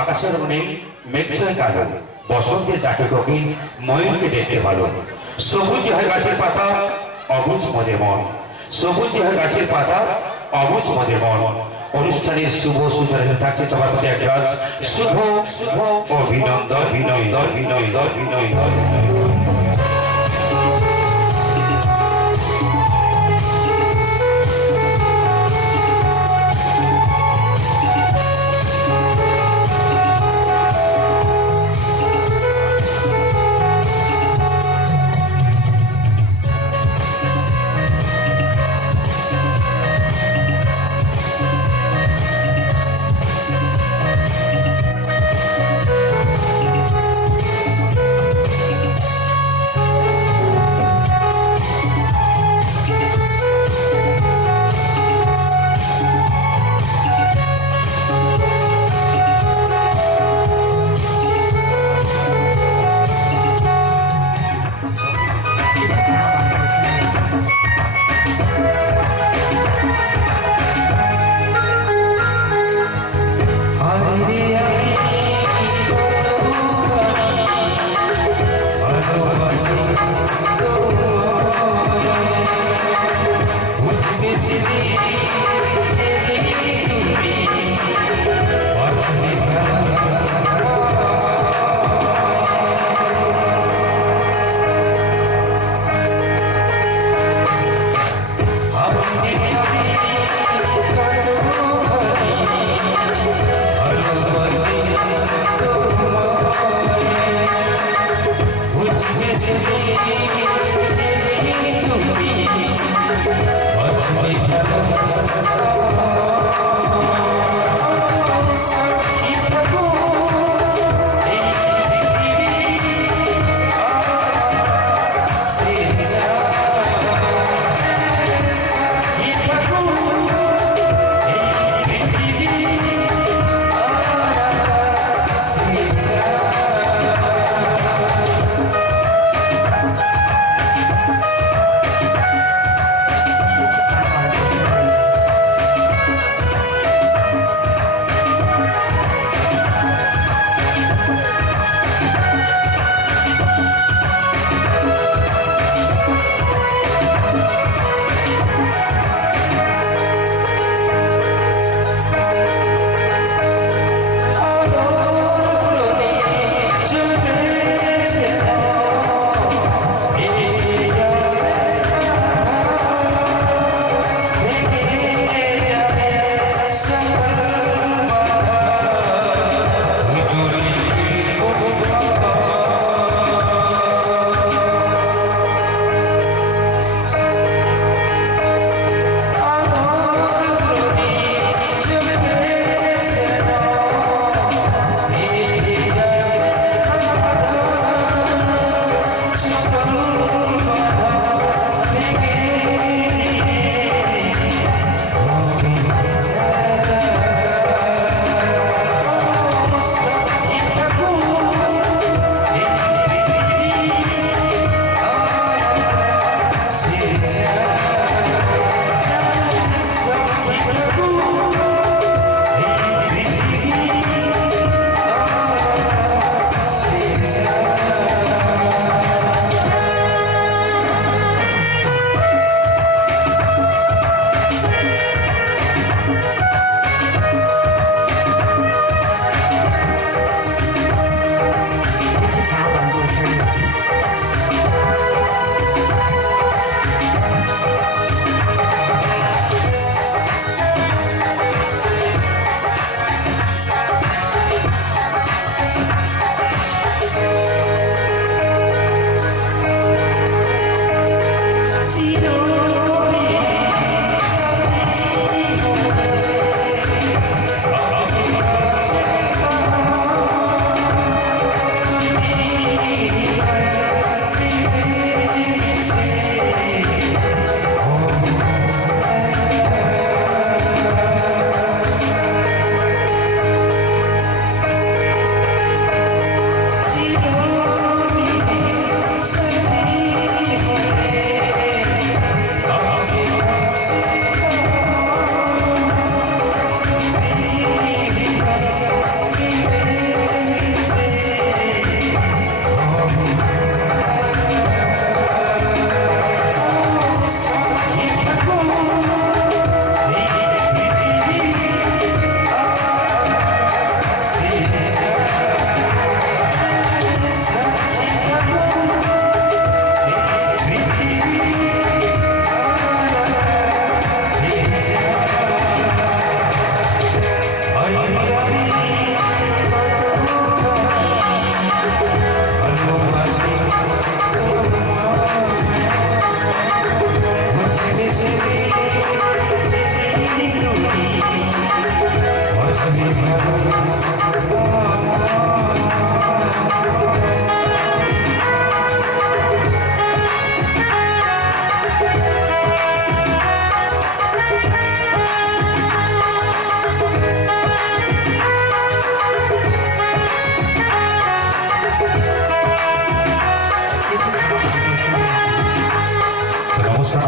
আকাশের মনে মেঘছয় কালো, বসন্তের ডাকে কোকিল ময়ূরকে দেখতে ভালো। সবুজ হয় গাছের পাতা, অবুঝ মনে মন। সবুজ হয় গাছের পাতা, অবুঝ মনে মন। অনুষ্ঠানের শুভ সূচনা থাকছে সবার প্রতি এক রাজ শুভ শুভ অভিনন্দন বিনন্দন বিনন্দন বিনন্দন।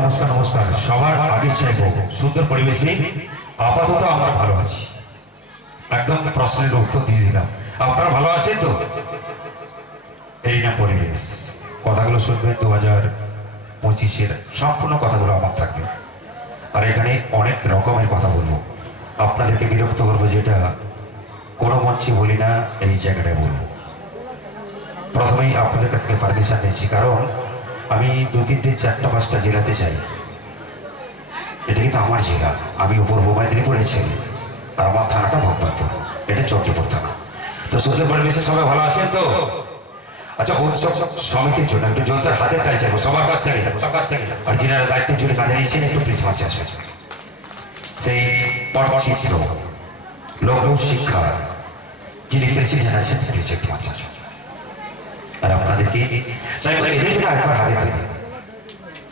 নমস্কার নমস্কার। সবার আগে চাইবো সুন্দর পরিবেশে আপাতত আমরা ভালো আছি, একদম প্রশ্নের উত্তর দিয়ে দিলাম। আপনারা ভালো আছেন তো? এই না পরিবেশ। কথাগুলো শুনবেন 2025-এর সম্পূর্ণ কথাগুলো আমার থাকবে। আর এখানে অনেক রকমের কথা বলবো, আপনাদেরকে বিরক্ত করবো, যেটা কোনো মঞ্চে বলি না এই জায়গাটায় বলবো। প্রথমেই আপনাদের কাছ থেকে পারমিশন নিচ্ছি, কারণ আমি 2-3-4-5টা জেলাতে যাই। এটা কিন্তু আমার জেলা, আমি উপর মেদিনীপুরে ছিলাম, আর আমার থানাটা ভগবানপুর, এটা চণ্ডীপুর থানা। তো সুন্দর পরিবেশে সবাই ভালো আছেন তো? আচ্ছা, উৎসব সমিতির জন্য একটু জোরদার হাতের তাই চাইবো সবার কাছ থেকে, আর যিনারা দায়িত্বের জন্য কাজে নিয়েছেন একটু প্লিজ মাঝে আসবেন। সেই পটচিত্র লোক শিক্ষা যিনি প্রেসিডেন্ট আছেন প্লিজ একটু মাঝে আসবেন। আর আপনাদেরকে চাইবো এদের জন্য একবার হাতে থাকবে।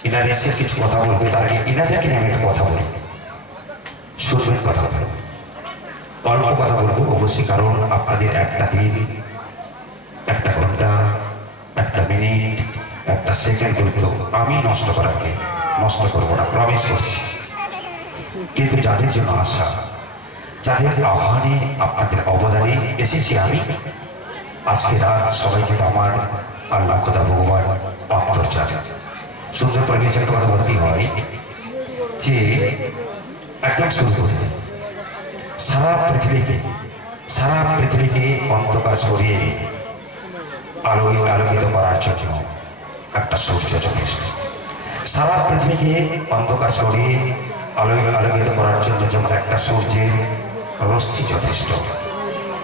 এনারা এসে কিছু কথা বলবে, তার আগে এনাদেরকে নিয়ে আমি একটা কথা বলি, শুনবেন কথা বলবো। অল্প কথা বলবো অবশ্যই, কারণ আপনাদের একটা দিন, একটা ঘন্টা, একটা মিনিট, একটা সেকেন্ড গুরুত্ব আমি নষ্ট করাকে নষ্ট করবো না, প্রমিস করছি। কিন্তু যাদের জন্য আশা, যাদের আহ্বানে, আপনাদের অবদানে এসেছি আমি, আজকে রাত সবাই কিন্তু আমার আল্লাহ খোদা ভগবান অন্তর্জাত। সুন্দর পরিবেশের কথা বলতেই হয় যে একদম শুরু করে সারা পৃথিবীকে অন্ধকার সরিয়ে আলোয় আলোকিত করার জন্য একটা সূর্য যথেষ্ট। সারা পৃথিবীকে অন্ধকার সরিয়ে আলোয় আলোকিত করার জন্য যেমন একটা সূর্যের রশ্মি যথেষ্ট,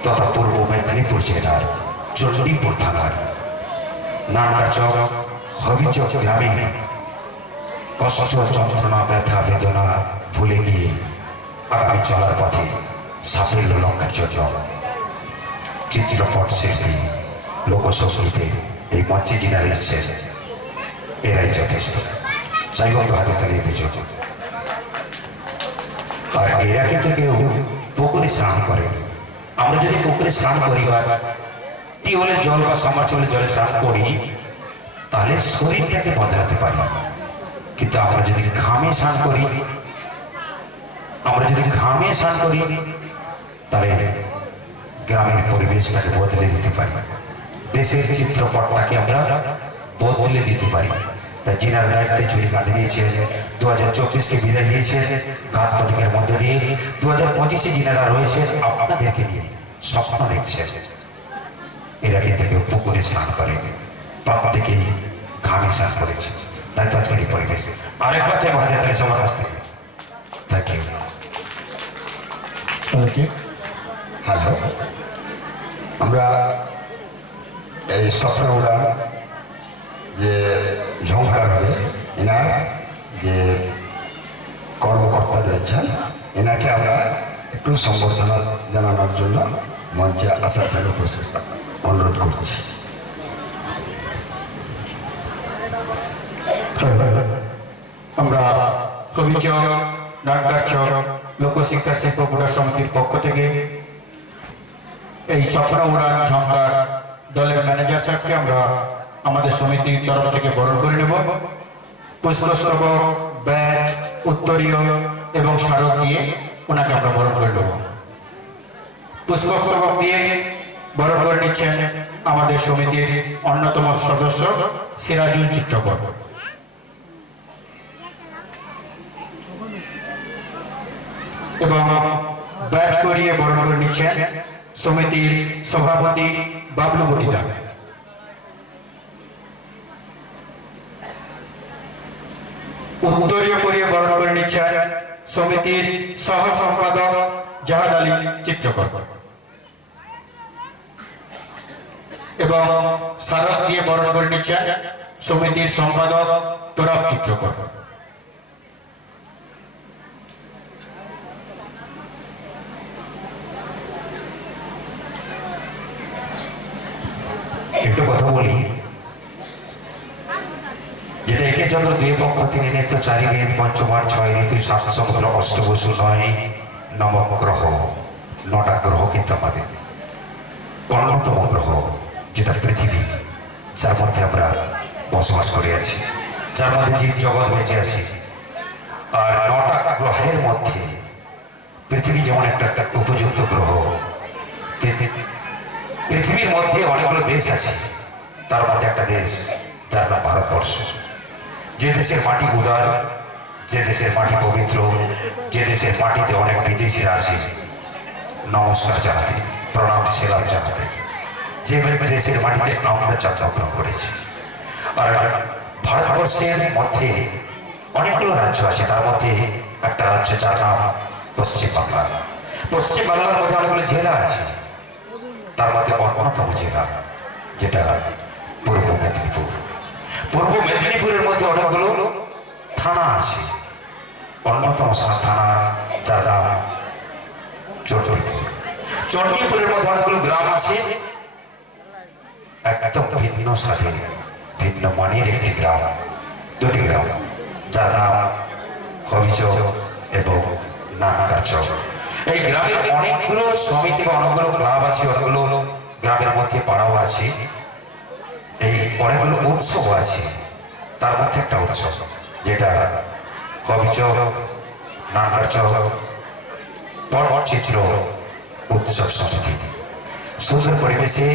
তথা পূর্ব মেদিনীপুর জেলার চণ্ডীপুর থানার নানাচক হবিচক গ্রামে কষ্ট, যন্ত্রণা, ব্যথা, বেদনা ভুলে গিয়ে আগামী চলার পথে সাফল্য লক্ষ্যের জন্য চিত্রপট শিল্পী, লোকসঙ্গীতে এই মঞ্চে যিনারা এসছেন এরাই যথেষ্ট। চাইব হাতে তালিয়ে দিয়েছ। আর এরা কিন্তু কেউ পুকুরে স্নান করে। আমরা যদি পুকুরে স্নান করি বা টিউবওয়েলের জল বা সাবমার্সিবলের জলে স্নান করি, তাহলে শরীরটাকে বদলাতে পারি। কিন্তু আমরা যদি ঘামে স্নান করি, তাহলে গ্রামের পরিবেশটাকে বদলে দিতে পারি, দেশের চিত্রপটটাকে আমরা বদলে দিতে পারি। তাই যিনার দায়িত্বে চুরি কাঁধে নিয়েছেন, 2024-কে বিদায় দিয়েছেন ঘাত প্রতীকের মধ্য দিয়ে, 2025-এ যিনারা রয়েছেন আপনাদেরকে নিয়ে স্বপ্ন দেখছেন, এরা কিন্তু কেউ পুকুরে স্নান করে, প্রত্যেকে ঘামে স্নান করেছে। তাই তো আজকের এই পরিবেশ। আরেকবার চাই হাতে তালে সবার কাছ থেকে। Thank you. হ্যালো, আমরা এই স্বপ্ন উড়ান যে ঝঙ্কার হবে, এনার যে কর্মকর্তা রয়েছেন এনাকে আমরা একটু সম্বর্ধনা জানানোর জন্য মঞ্চে আসার জন্য অনুরোধ করছি। আমরা কবিচক নাট্যচক লোকশিক্ষা শিল্প পুরা সমিতির পক্ষ থেকে এই স্বপ্ন উড়ান ঝঙ্কার দলের ম্যানেজার সাহেবকে আমরা আমাদের সমিতির তরফ থেকে বরণ করে নেব। পুষ্পস্তবক, ব্যাচ, উত্তরীয় এবং স্মারক দিয়ে ওনাকে আমরা বরণ করে নেব। পুষ্পস্তবক দিয়ে বরণ করে নিচ্ছেন আমাদের সমিতির অন্যতম সদস্য সিরাজুল চিত্রকর। এবং ব্যাচ করিয়ে বরণ করে নিচ্ছেন সমিতির সভাপতি বাবলু বনিদা। উত্তরীয় করিয়ে বরণ করে নিচ্ছেন সমিতির সহ সম্পাদক জাহাদ আলী চিত্রকর। এবং স্মারক দিয়ে বরণ করে নিচ্ছেন সমিতির সম্পাদক তোরাব চিত্রকর। একটু কথা বলি, যেটা একে চন্দ্র দুই পক্ষ তিনি নেত্র চারি বেদ পঞ্চমার ছয় ঋতু সাত সমুদ্র অষ্টবসু নয় নবগ্রহ, নটা গ্রহ কিন্তু আমাদের অন্যতম গ্রহ যেটা পৃথিবী, যার মধ্যে আমরা বসবাস করে আছি। যার মধ্যে জীব জগৎ বেঁচে আছে। আর 9টা গ্রহের মধ্যে পৃথিবী যেমন একটা উপযুক্ত গ্রহ। পৃথিবীর মধ্যে অনেকগুলো দেশ আছে, তার মধ্যে একটা দেশ যার নাম ভারতবর্ষ। যে দেশের মাটি উদার, যে দেশের মাটি পবিত্র, যে দেশের মাটিতে অনেক বিদেশিরা আছে নমস্কার জানাতে, প্রণাম সেলাম জানাতে, যে দেশের মাটিতে আমরা জন্মগ্রহণ করেছি। আর ভারতবর্ষের মধ্যে অনেকগুলো রাজ্য আছে, তার মধ্যে একটা রাজ্য যার নাম পশ্চিম বাংলা। পশ্চিম বাংলার মধ্যে অনেকগুলো জেলা আছে, তার মধ্যে অন্যতম জেলা যেটা পূর্ব মেদিনীপুর। পূর্ব মেদিনীপুরের মধ্যে অনেকগুলো থানা আছে, অন্যতম থানা যার নাম চণ্ডীপুর। চণ্ডীপুরের মধ্যে অনেকগুলো গ্রাম আছে, একদম ভিন্ন সাথে ভিন্ন মানের একটি গ্রাম, দুটি গ্রাম যার নাম হবিচক এবং নানকারচক। এই গ্রামের অনেকগুলো সমিতি বা অনেকগুলো ক্লাব আছে, অনেকগুলো গ্রামের মধ্যে পাড়াও আছে, এই অনেকগুলো উৎসব আছে। তার মধ্যে একটা উৎসব যেটা হবিচক নানকারচক পটচিত্র উৎসব সমিতি। সুন্দর পরিবেশে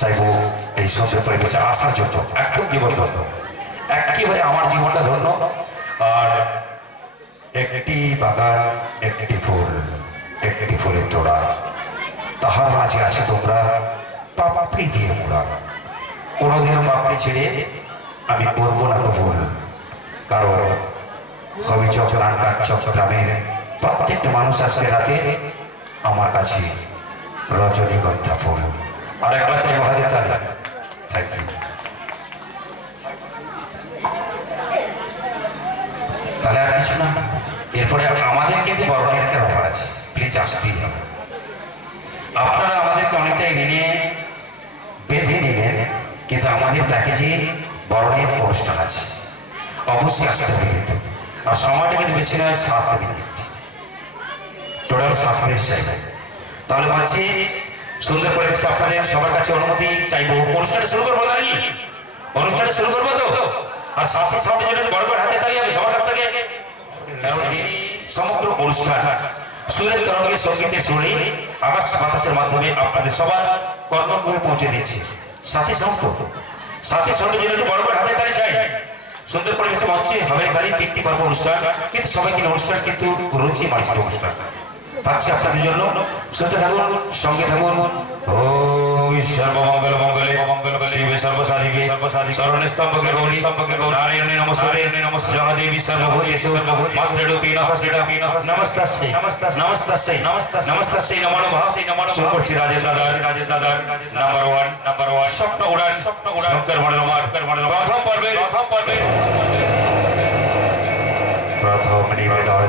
চাইবো এই সুন্দর পরিবেশে আসার জন্য। একদম জীবন ধন্য, একেবারে আমার জীবনটা ধন্য। আর একটি বাগান, একটি ফুল, একটি ফুলের তোড়া, তাহার মাঝে আছে তোমরা পাপড়ি দিয়ে মোড়া। কোনোদিনও পাপড়ি ছেড়ে আমি করবো না ভুল, কারণ হবিচক নানকারচক গ্রামের প্রত্যেকটা মানুষ আজকে রাতে আমার কাছে রজনীগন্ধা ফুল। আর একবার চাই হাতে তালি। Thank you. তাহলে আর কিছু না, এরপরে আমাদের কিন্তু বরণের একটা ব্যাপার আছে, প্লিজ আসতেই হবে। আপনারা আমাদেরকে অনেকটাই ঋণে বেঁধে নিলেন, কিন্তু আমাদের প্যাকেজে বরণের অনুষ্ঠান আছে, অবশ্যই আসতে হবে কিন্তু। আর সময়টা কিন্তু বেশি নয়, 7 মিনিট, টোটাল 7 মিনিট চাই। তাহলে বলছি সুন্দর পরিবেশ আপনাদের সবার কাছে অনুমতি চাইবো। অনুষ্ঠানটা শুরু করবো নাকি? অনুষ্ঠানটা শুরু করবো তো? আর সাথে সাথে জন্য বড় বড় হাতে তালি আমি সবার কাছ থেকে, কারণ এই সমগ্র অনুষ্ঠান সুরের তরঙ্গে সঙ্গীতের সুরে আকাশ বাতাসের মাধ্যমে আপনাদের সবার কর্মগৃহে পৌঁছে দিচ্ছে। সাথে সাথে জন্য বড় বড় হাতে তালি চাই। সুন্দর পরিবেশে হচ্ছে হবে খালি 3টি পর্ব অনুষ্ঠান, কিন্তু সবাই কিন্তু অনুষ্ঠান কিন্তু রুচি মার্জিত অনুষ্ঠান থাকছে আপনাদের জন্য। শুনতে থাকুন, সঙ্গে থাকুন। ওম সর্বমঙ্গল মঙ্গলে শিবে সর্বসাধিকে শরণে স্তম্ভকে গৌরী নারায়ণে নমস্তে জগদেবী সর্বভূতেষু মাতৃরূপী নমস্তাস্যৈ নমস্তাস্যৈ নমস্তাস্যৈ নমো নমঃ। শুরু করছি রাজের দাদার নাম্বার 1 স্বপ্ন উড়ান শঙ্কর মণ্ডলমার প্রথম পর্বে প্রথম নিবেদন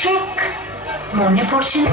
ঠিক মনে পড়ছে না।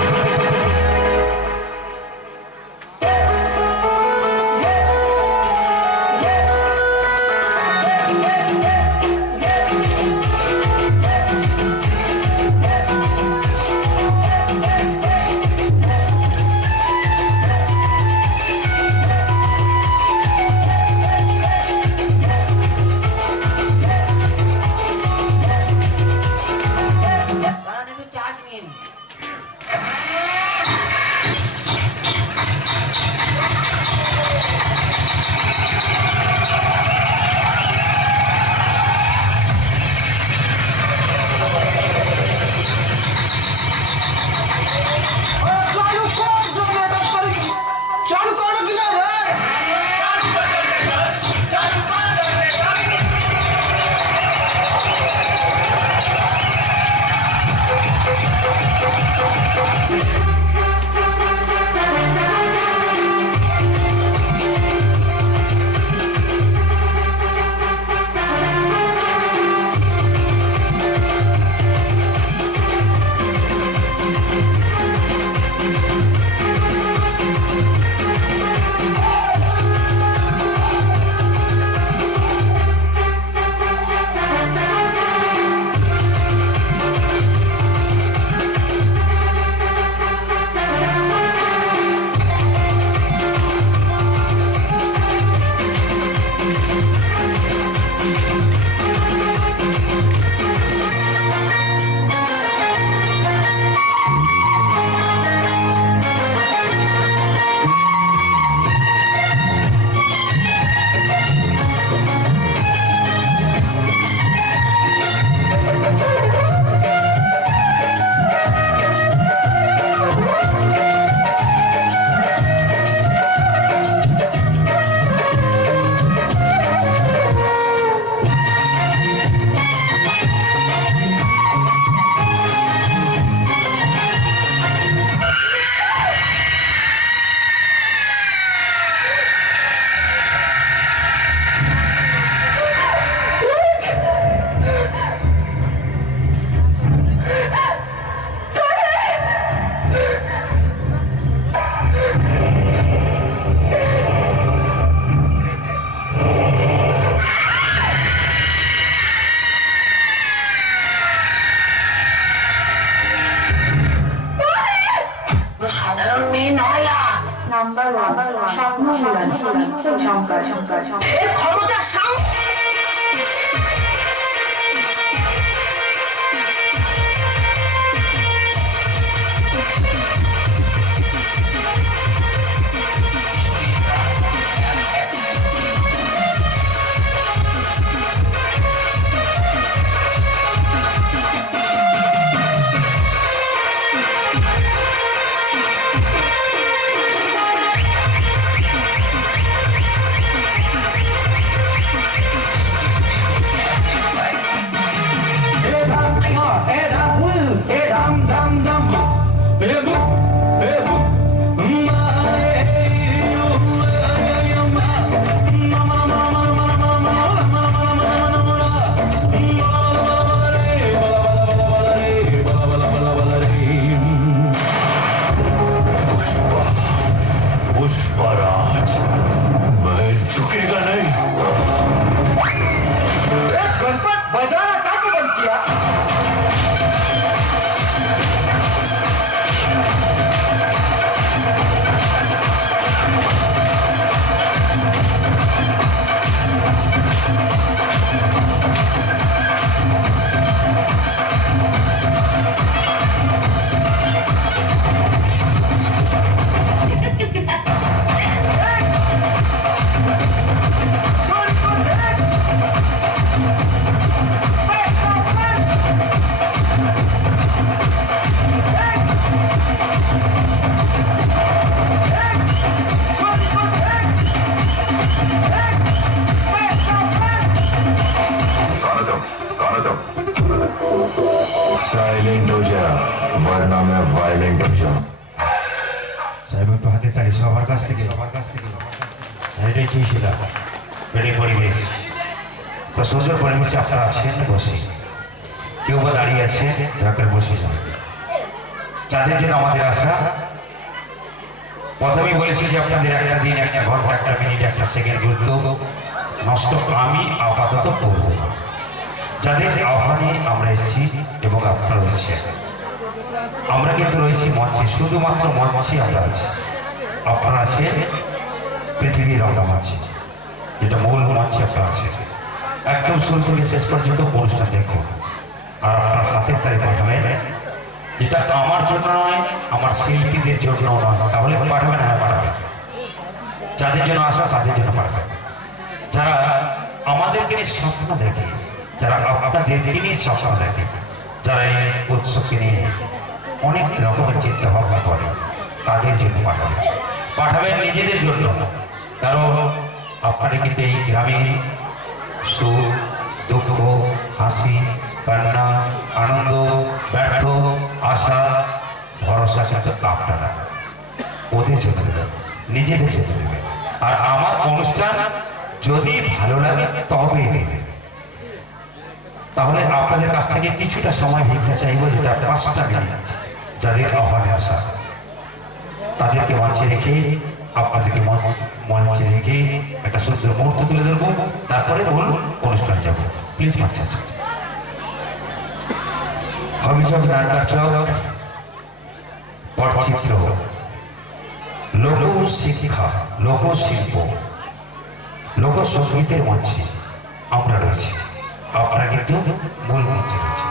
সাধারণ মেয়ে নয়, নাম্বার ওয়ান ঝঙ্কার ক্ষমতা पुष्पराज मैं झुकेगा नहीं गणपत बजाना काको बंद किया। साइलेंट हो जा वरना मैं वायलेंट हो जाऊं। সাহেব একটু হাতে তালি সবার কাছ থেকে এটাই চেয়েছিলাম বেড়ে পরিবেশ তো সুন্দর পরিবেশে আপনারা আছেন বসে কেউ বা দাঁড়িয়ে আছে, দয়া করে বসে যান। যাদের জন্য আমাদের আশা, প্রথমেই বলেছি যে আপনাদের একটা দিন, একটা ঘন্টা, একটা মিনিট, একটা সেকেন্ড গুরুত্ব নষ্ট আমি আপাতত করব না। যাদের আহ্বানে আমরা এসেছি এবং আপনারা রয়েছে, আমরা কিন্তু রয়েছি মঞ্চে, শুধুমাত্র মঞ্চে আমরা আছি। আপনারা আছে পৃথিবীর রঙ্গমঞ্চে, যেটা মূল মঞ্চে আপনারা আছে। একদম শুরু থেকে শেষ পর্যন্ত অনুষ্ঠান দেখুন, আর আপনার হাতের তারিখ পাঠাবেন, যেটা আমার জন্য নয়, আমার শিল্পীদের জন্য নয়। তাহলে পাঠাবেন? হ্যাঁ পাঠাবেন। যাদের জন্য আসা তাদের জন্য পাঠাবেন। যারা আমাদেরকে নিয়ে স্বপ্ন দেখে, যারা আপনাদেরকে নিয়ে স্বপ্ন দেখে, যারা এই উৎসবকে নিয়ে অনেক রকমের চিন্তা ভাবনা করে, তাদের জন্য পাঠাবেন। পাঠাবেন নিজেদের জন্য, কারণ আপনারা কিন্তু এই গ্রামের সুখ, দুঃখ, হাসি, কান্না, আনন্দ, ব্যর্থ, আশা, ভরসা কিন্তু আপনারা ওদের জন্য দেবেন, নিজেদের জন্য দেবেন। আর আমার অনুষ্ঠান যদি ভালো লাগে তবে দেবেন। তাহলে আপনাদের কাছ থেকে কিছুটা সময় ভিক্ষা চাইব, যেটা 5টা মিনিট। যাদের আহ্বানে আসা তাদেরকে মঞ্চে রেখে, আপনাদেরকে মঞ্চে রেখে একটা সুন্দর মুহূর্ত তুলে ধরবো, তারপরে মূল অনুষ্ঠান যাবো। প্লিজ মঞ্চে আসুন। অভিযোগ নাটক, পটচিত্র, লোকশিক্ষা, লোকশিল্প, লোকসঙ্গীতের মঞ্চে আমরা রয়েছি। আপনারা কিন্তু মূল মঞ্চে রয়েছে।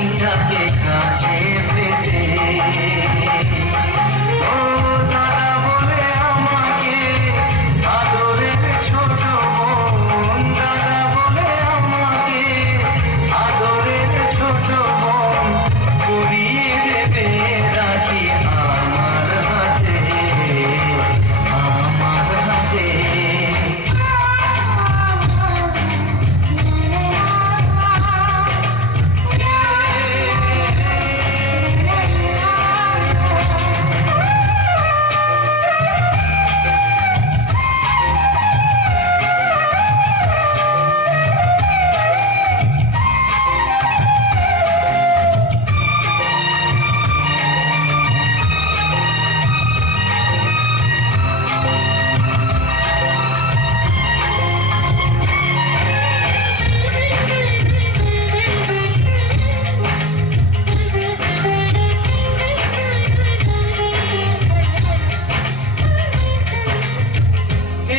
দিনটাকে কাছে পেতে ও দাদা বলে আমাকে আদরের ছোট বোন দাদা বলে আমাকে আদরের ছোট বোন করিয়ে দেবে রাখি আমার হাতে আমার হাতে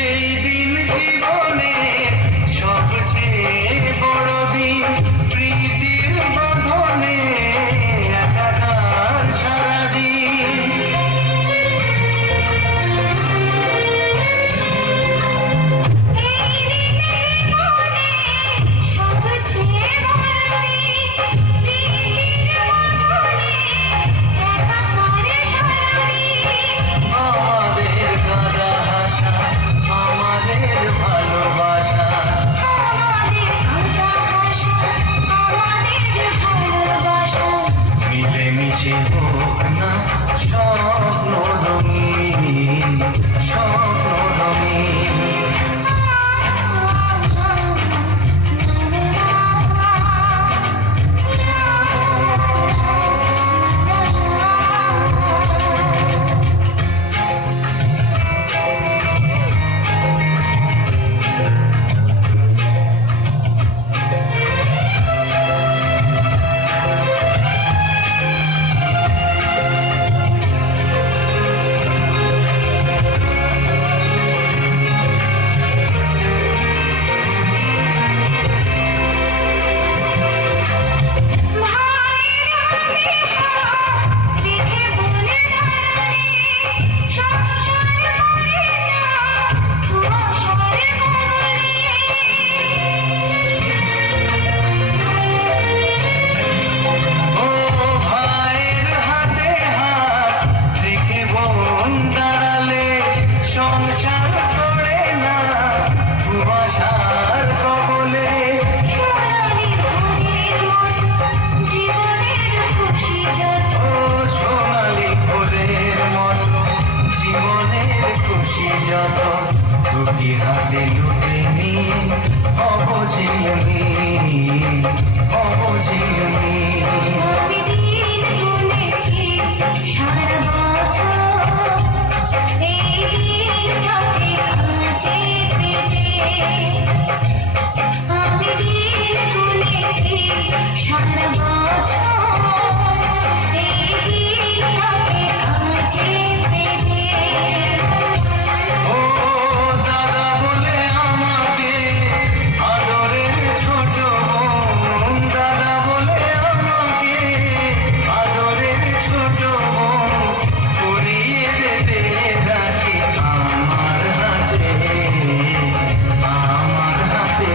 এই দিন জীবনে সবচেয়ে বড় দিন প্রীতির বন্ধনে একাকার সারাদিন আমাদের কাঁদা হাসা আমাদের ভালোবাসা মিলেমিশে হোক না স্বপ্ন রঙিন স্বপ্ন রঙিন ও ভাইয়ের হাতে হাত রেখে বোন দাঁড়ালে সংসার করে না কুয়াশার কবলে ও সোনালি ভোরের মতো জীবনের খুশি যত দুটি হাতে লুটে নিয়ে অবজিয়ে অবজিয়ে সারা বছর এই দিনটাকে কাছে পেতে আমি দিন গুনেছি সারা বছর এই দিনটাকে কাছে পেতে ও দাদা বলে আমাকে আদরের ছোট বোন দাদা বলে আমাকে আদরের ছোট বোন করিয়ে দেবে রাখি আমার হাতে আমার হাতে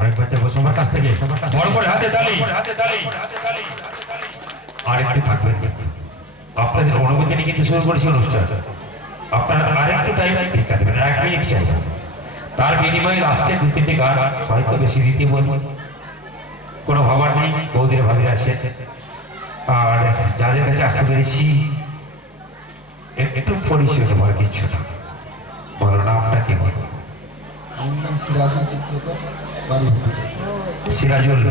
অনেক বাচ্চা বসে আমার কাছ থেকে বড় করে হাতে তালি আর একটু থাকবেন আপনাদের অনুমতি নিয়ে কিন্তু শুরু করেছি অনুষ্ঠান আপনারা আরেকটু টাইম টিকা দেবেন 1 মিনিট চাই তার বিনিময়ে লাস্টে 2-3টি গান হয়তো বেশি দিতে বলবো কোনো ভাবার নেই বৌদিরা ভাবিরা আছে আর যাদের কাছে আসতে পেরেছি একটু পরিচয় দেওয়ার কিছু না বলো নামটা কি বলো আমার নাম সিরাজুল চিত্রকর বাড়ি সিরাজুল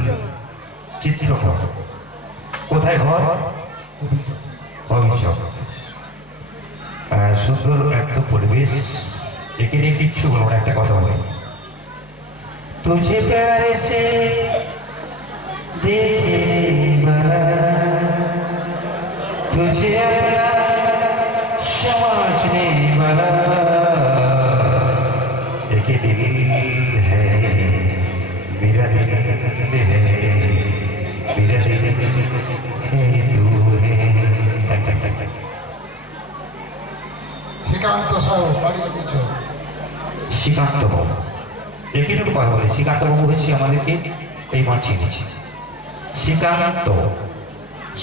চিত্রকর। কোথায় ঘর? অভিযোগ। সুন্দর একদম পরিবেশ, একে নিয়ে কিচ্ছু বলবো না, একটা কথা বলি। तुझे प्यारे से देखे बड़ा, तुझे अपना समझने वाला, एक दिल है मेरा दिल है, मेरा दिल है तू है। শ্রীকান্ত সাহু বাড়ি কিছু শ্রীকান্ত বাবু, একটু কথা বলে। শ্রীকান্ত বাবু হচ্ছে আমাদেরকে এই মঞ্চে এনেছে। শ্রীকান্ত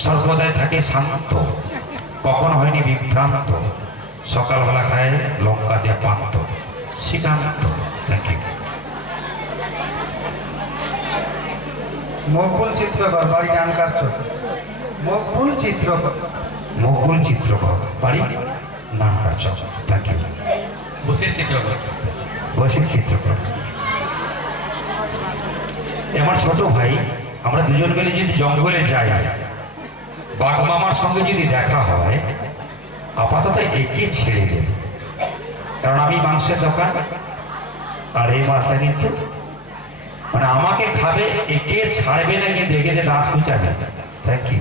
সর্বদাই থাকে শান্ত, কখন হয়নি বিভ্রান্ত, সকালবেলা খায় লঙ্কা দিয়ে পান্ত। Srikanta, thank you. মকবুল চিত্রকর, বাড়ি নানকার চক। মকবুল চিত্রকর, মকবুল চিত্রকর, বাড়ি নানকার চক, থ্যাংক ইউ। বসির চিত্রকর। বসির চিত্রকর আমার ছোট ভাই। আমরা দুজন মিলে যদি জঙ্গলে যাই, বাঘ মামার সঙ্গে যদি দেখা হয়, আপাতত একে ছেড়ে দেবে, কারণ আমি মাংসের দোকান, আর এই মারটা কিন্তু মানে আমাকে খাবে, একে ছাড়বে না, কিন্তু একে দাঁত খুঁচা যায়। Thank you.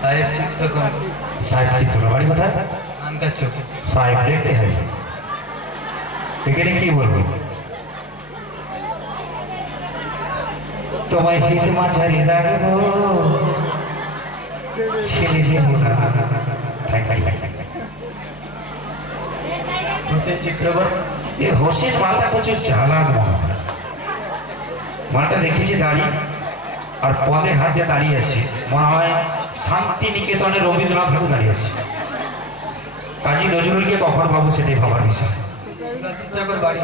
সাহেব চিত্রকর, সাহেব চিত্রকর, বাড়ি কোথায়? নানকার চোখ। সাহেব দেখতে হবে, এখানে কি বলবো? তোমায় হিত মাঝারি রাখবো, ছেড়ে দেব না। Thank you. হোসেন চিত্রকর, এ হোসেন মালটা প্রচুর চালাক মনে হয়। মালটা দেখেছি দাঁড়িয়ে, আর পদে হাত দিয়ে দাঁড়িয়ে আছে, মনে হয় শান্তিনিকেতনে রবীন্দ্রনাথ ঠাকুর দাঁড়িয়ে আছে। কাজী নজরুলকে কখন পাবো সেটাই ভাবার বিষয়। চিত্রকর, বাড়ি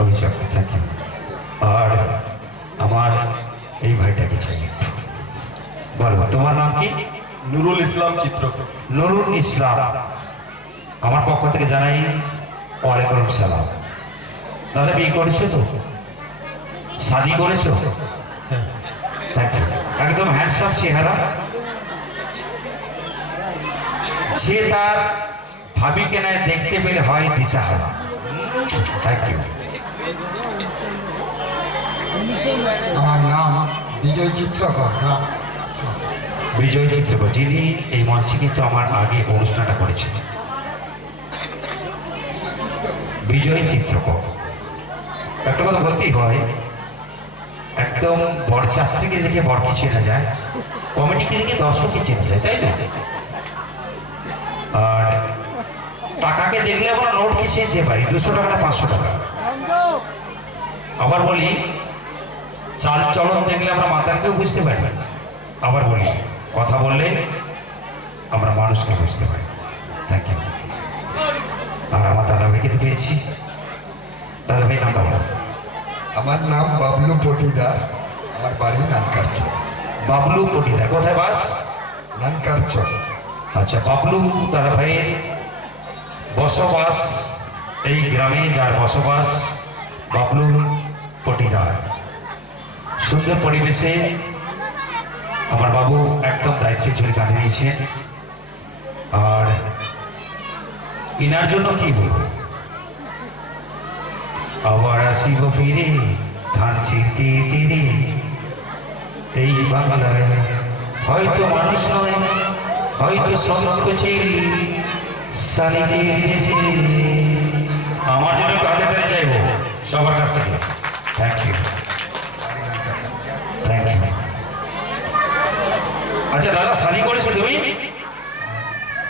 অভিযোগ, থ্যাংক ইউ। আর আমার এই ভাইটাকে চাই, বলো তোমার নাম কি? নুরুল ইসলাম চিত্রকর। নুরুল ইসলাম, আমার পক্ষ থেকে জানাই ওয়ালাইকুম সালাম। দাদা বিয়ে করেছো তো? শাদি করেছো? Thank you. একদম হ্যান্ডসাম চেহারা, সে তার ভাবিকে না দেখতে পেলে হয় দিশাহারা। Thank you. আমার নাম বিজয় চিত্রকর। বিজয় চিত্রকর, যিনি এই মঞ্চে কিন্তু আমার আগে অনুষ্ঠানটা করেছেন। বিজয় চিত্রকর, একটা কথা বলতেই হয়, একদম বরযাত্রীকে দেখে বরকে চেনা যায়, কমিটিকে দেখে দর্শককে চেনা যায়, তাই তো? আর টাকাকে দেখলে আমরা নোটকে চিনতে পারি, 200 টাকা না 500 টাকা। আবার বলি, চাল চলন দেখলে আমরা মাতালকেও বুঝতে পারি। আবার বলি, কথা বললে আমরা মানুষকে বুঝতে পারি। Thank you. আর আমার দাদা ভাইকে তো পেয়েছি, দাদা ভাই নাম বলো। আমার নাম বাবলু পটিদার, আমার বাড়ি নানকার চক। বাবলু পটিদা, কোথায় বাস? নানকার চক। আচ্ছা, বাবলু দাদা ভাইয়ের বসবাস এই গ্রামে, যার বসবাস বাবলু পটিদার। সুন্দর পরিবেশে আমার বাবু একদম দায়িত্বের জন্য কাঁধে নিয়েছেন। আর ইনার জন্য কি বলবো, আবার আসিব ফিরে ধান ছিঁড়তে তীরে, এই বাংলায় হয়তো মানুষ নয়, হয়তো সংকোচের সারিতে এসেছে। আমার জন্য একটু হাতে তালি চাইবো সবার কাছ থেকে। Thank you, thank you. আচ্ছা দাদা, শাদি করেছো তুমি?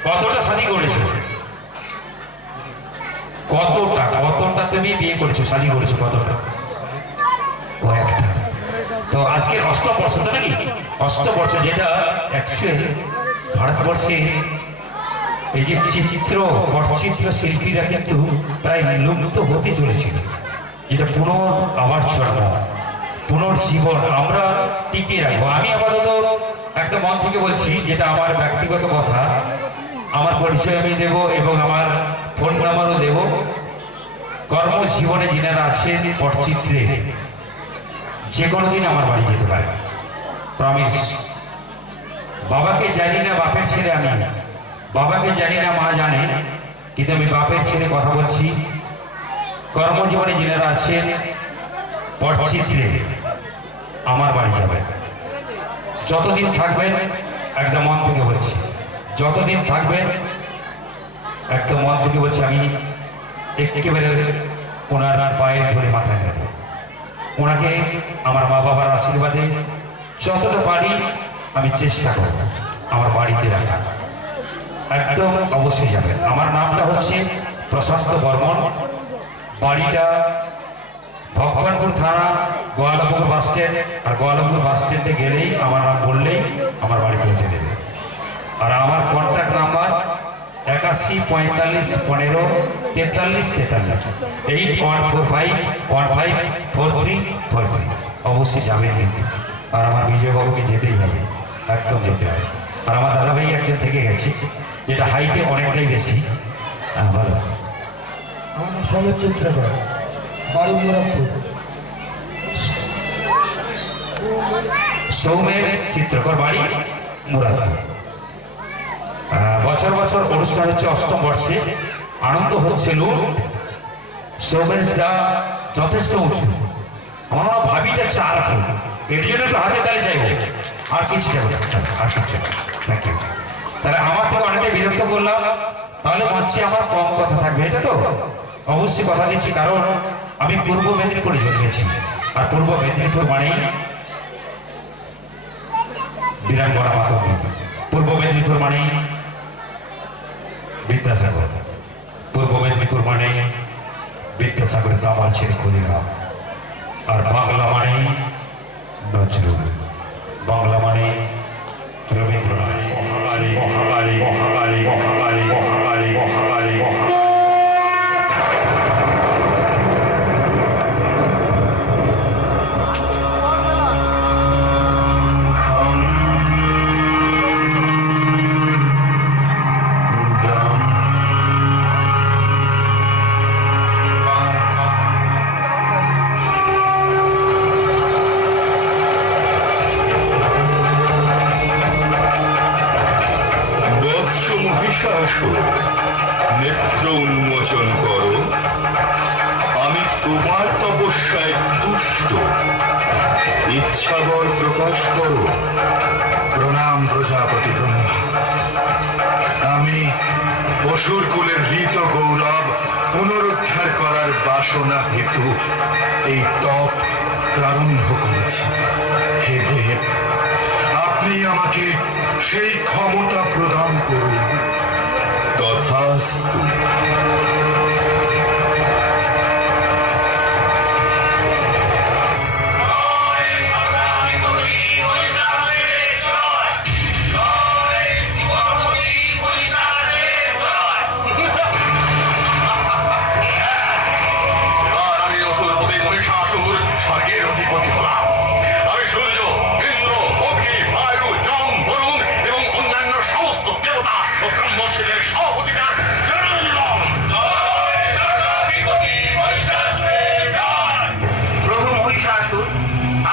কতটা শাদি করেছো? কতটা তুমি বিয়ে করেছো, শাদি করেছো কতটা? ও একটা। তো আজকে অষ্টম বর্ষ তো নাকি? অষ্টম বর্ষ, যেটা অ্যাকচুয়ালি ভারতবর্ষে এই যে পটচিত্র শিল্পীরা কিন্তু প্রায় লুপ্ত হতে চলেছিল, যেটা আবার জন্ম, পুনর্জীবন আমরা টিকিয়ে রাখবো। আমি আপাতত একটা মন থেকে বলছি, যেটা আমার ব্যক্তিগত কথা, আমার পরিচয় আমি দেব এবং আমার ফোন নাম্বারও দেব। কর্মজীবনে যিনারা আছেন পটচিত্রে যে কোনো দিন আমার বাড়ি যেতে পারে, প্রমিস। বাবাকে জানি না বাপের ছেলে আমি, বাবাকে জানি না মা জানে, কিন্তু আমি বাপের ছেলে কথা বলছি। কর্মজীবনে যিনারা আছেন পটচিত্রে আমার বাড়ি যাবেন, যতদিন থাকবেন, একদম মন থেকে বলছি, যতদিন থাকবেন একদম মন থেকে বলছি, আমি একেবারে ওনার পায়ে ধরে মাথায় নেব, ওনাকে আমার মা বাবার আশীর্বাদে যতটা পারি আমি চেষ্টা করব আমার বাড়িতে রাখা। একদম অবশ্যই যাবেন। আমার নামটা হচ্ছে প্রশান্ত বর্মন, বাড়িটা ভগবানপুর থানা, গোয়ালপুকুর বাস স্ট্যান্ড। আর গোয়ালপুকুর বাস স্ট্যান্ডে গেলেই আমার নাম বললেই আমার বাড়ি পৌঁছে দেবে। আর আমার কন্ট্যাক্ট নাম্বার 8145154343, 8145154343। অবশ্যই যাবেন কিন্তু। আর আমার বিজয়বাবুকে যেতেই হবে, একদম যেতে হবে। আর আমার দাদাভাই একজন থেকে গেছে, যেটা হাইটে অনেকটাই বেশি। হ্যাঁ বলো। আমার সমেত চিত্রকর, বাড়ি মুরাদপুর। সৌমের চিত্রকর, বাড়ি মুরাদপুর। বছর বছর অনুষ্ঠান হচ্ছে অষ্টম বর্ষে, আনন্দ হচ্ছে লুট। সৌমের দা যথেষ্ট উঁচু, আমার ভাবিটা 4 ফুট, এর জন্য একটু হাতে তালে চাইবো, আর কিছু যাবো না, আর কিছু না। Thank you. তাহলে আমার থেকে অনেকটাই বিরক্ত করলাম, তাহলে ভাবছি আমার কম কথা থাকবে, এটা তো অবশ্যই কথা দিচ্ছি, কারণ আমি পূর্ব মেদিনীপুরে জন্মেছি। আর পূর্ব মেদিনীপুর মানেই বীরাঙ্গনা মাতঙ্গী, পূর্ব মেদিনীপুর মানেই বিদ্যাসাগর, পূর্ব মেদিনীপুর মানে বিদ্যাসাগরের দামাল ছেড়ে ক্ষুদিরাম। আর বাংলা মানে নজরুল, বাংলা মানে রবীন্দ্রনাথ। নেত্র উন্মোচন করো, আমি তোমার তপস্যায় তুষ্ট, ইচ্ছাবর প্রকাশ করো। প্রণাম প্রজাপতি ব্রহ্মা। আমি অসুর কুলের হৃত গৌরব পুনরুদ্ধার করার বাসনা হেতু এই তপ প্রারম্ভ করেছি। হে দেব, আপনি আমাকে সেই ক্ষমতা প্রদান করুন। তথাস্তু। স্বর্গের অধিপতি হলাম। আমি সূর্য, ইন্দ্র, অগ্নি, বায়ু, জম, বরুণ এবং অন্যান্য সমস্ত দেবতা ও ব্রহ্মশিলের সভাপতিকার প্রভু মহিষাসুর,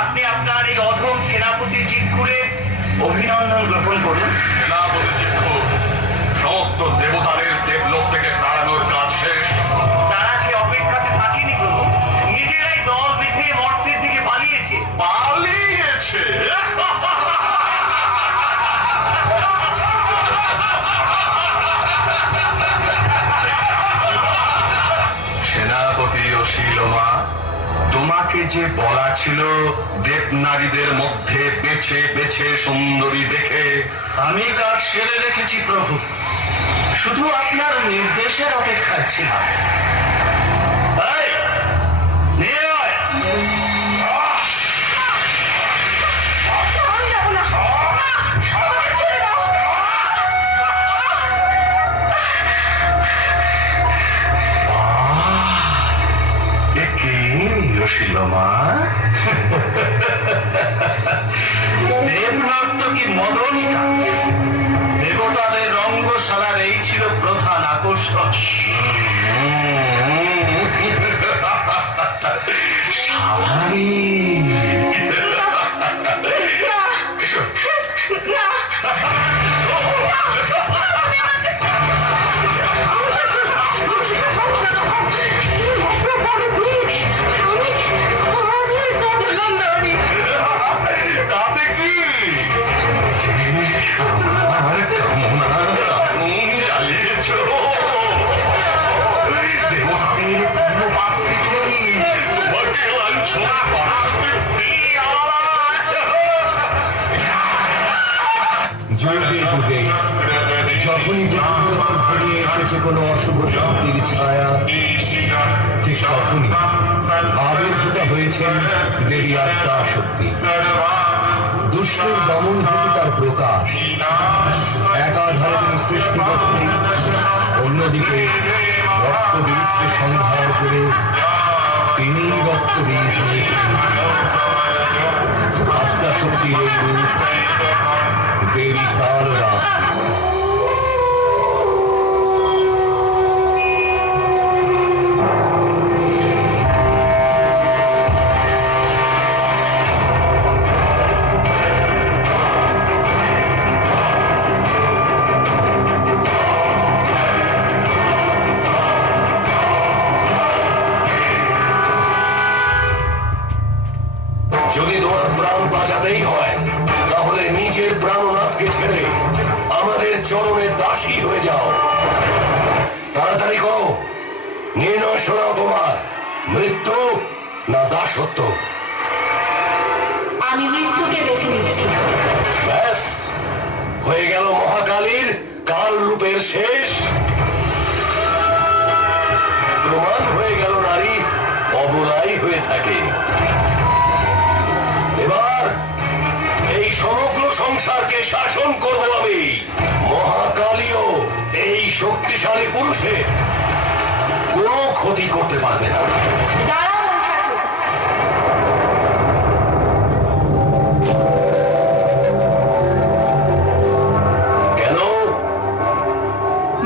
আপনি আপনার এই অধম সেনাপতির চিৎকুরে অভিনন্দন গ্রহণ করুন। সেনাপতি চিক্ষু, সমস্ত দেবতাদের দেবলোক থেকে তাড়ানোর কাজ শেষ। তারা সে অপেক্ষাতে থাকেনি প্রভু, নিজেরাই দল বেঁধে মর্তের দিকে পালিয়েছে। পালিয়েছে? সেনাপতি ও শিলমা, তোমাকে যে বলা ছিল দেব নারীদের মধ্যে বেছে বেছে সুন্দরী দেখে, আমি কাজ সেরে রেখেছি প্রভু, শুধু আপনার নির্দেশের অপেক্ষায় ছিলাম। এই, নিয়ে আয়। শিলমা, দেবনর্তকী মদনিকা, দেবতাদের রঙ্গশালার এই ছিল প্রধান আকর্ষণ। তাতে কি আমার কামনার আগুন জ্বালিয়েছ। দেবতাদের পূর্ণ পাত্রী তুমি, তোমাকে লাঞ্ছনা করাতে যুগে যুগে যখনই পৃথিবীর উপর ঘনিয়ে এসেছে কোনো অশুভ শক্তির ছায়া, ঠিক তখনই আবির্ভূত হয়েছেন দেবী আদ্যা শক্তি। দুষ্টের দমন হেতু তার প্রকাশ। একাধারে তিনি সৃষ্টিকর্ত্রী, অন্যদিকে রক্তবীজকে সংহার করে তিনি রক্তবীজ হয়ে আদ্যা শক্তির এই রূপ দেবী কালরাত্রি। যদি তোমার প্রাণ বাঁচাতেই হয়, তাহলে নিজের প্রাণনাথকে ছেড়ে আমাদের চরণের দাসী হয়ে যাও। তাড়াতাড়ি করো, নির্ণয় শোনাও তোমার, মৃত্যু না দাসত্ব। আমি মৃত্যুকে বেছে নিচ্ছি। ব্যাস, হয়ে গেল মহাকালীর কাল রূপের শেষ। প্রমাণ হয়ে গেল নারী অবলাই হয়ে থাকে। এবার এই সমগ্র সংসারকে শাসন করব আমি। মহাকালীও এই শক্তিশালী পুরুষে কোনো ক্ষতি করতে পারবে না। দাঁড়াও মহিষাসুর। কেন?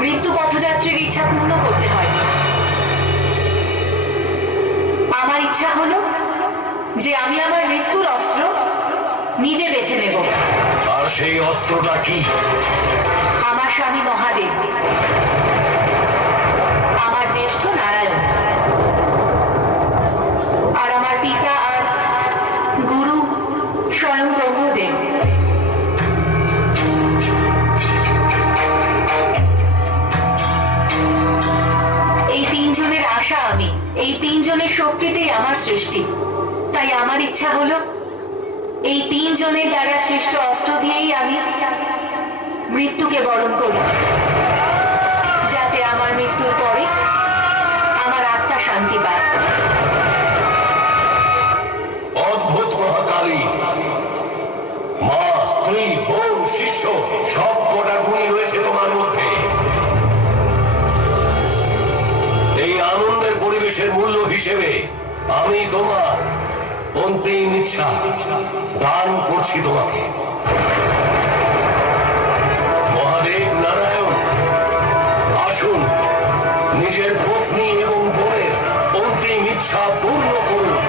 মৃত্যু পথযাত্রীর ইচ্ছা পূর্ণ করতে হয়। আমার ইচ্ছা হলো যে আমি আমার মৃত্যুর অস্ত্র নিজে বেছে নেব। আর সেই অস্ত্রটা কি? আমার স্বামী মহাদেব, আমার জ্যেষ্ঠ নারায়ণ, আর আমার পিতা আর গুরু স্বয়ং ব্রহ্মদেব। এই তিনজনের আশা আমি, এই তিনজনের শক্তিতেই আমার সৃষ্টি। তাই আমার ইচ্ছা হলো এই তিনজনের দ্বারা সৃষ্ট অস্ত্র দিয়েই আমি মৃত্যুকে বরণ করি, যাতে আমার মৃত্যুর পরে আমার আত্মা শান্তি পায়। অদ্ভুত মহাকালী, মা, স্ত্রী, বোন, শিষ্য সব কটা গুণই রয়েছে তোমার মধ্যে। এই আনন্দের পরিবেশের মূল্য হিসেবে আমি তোমার অন্তিম ইচ্ছা দান করছি তোমাকে। মহাদেব নারায়ণ, আসুন নিজের পত্নী এবং বোনের অন্তিম ইচ্ছা পূর্ণ করুন।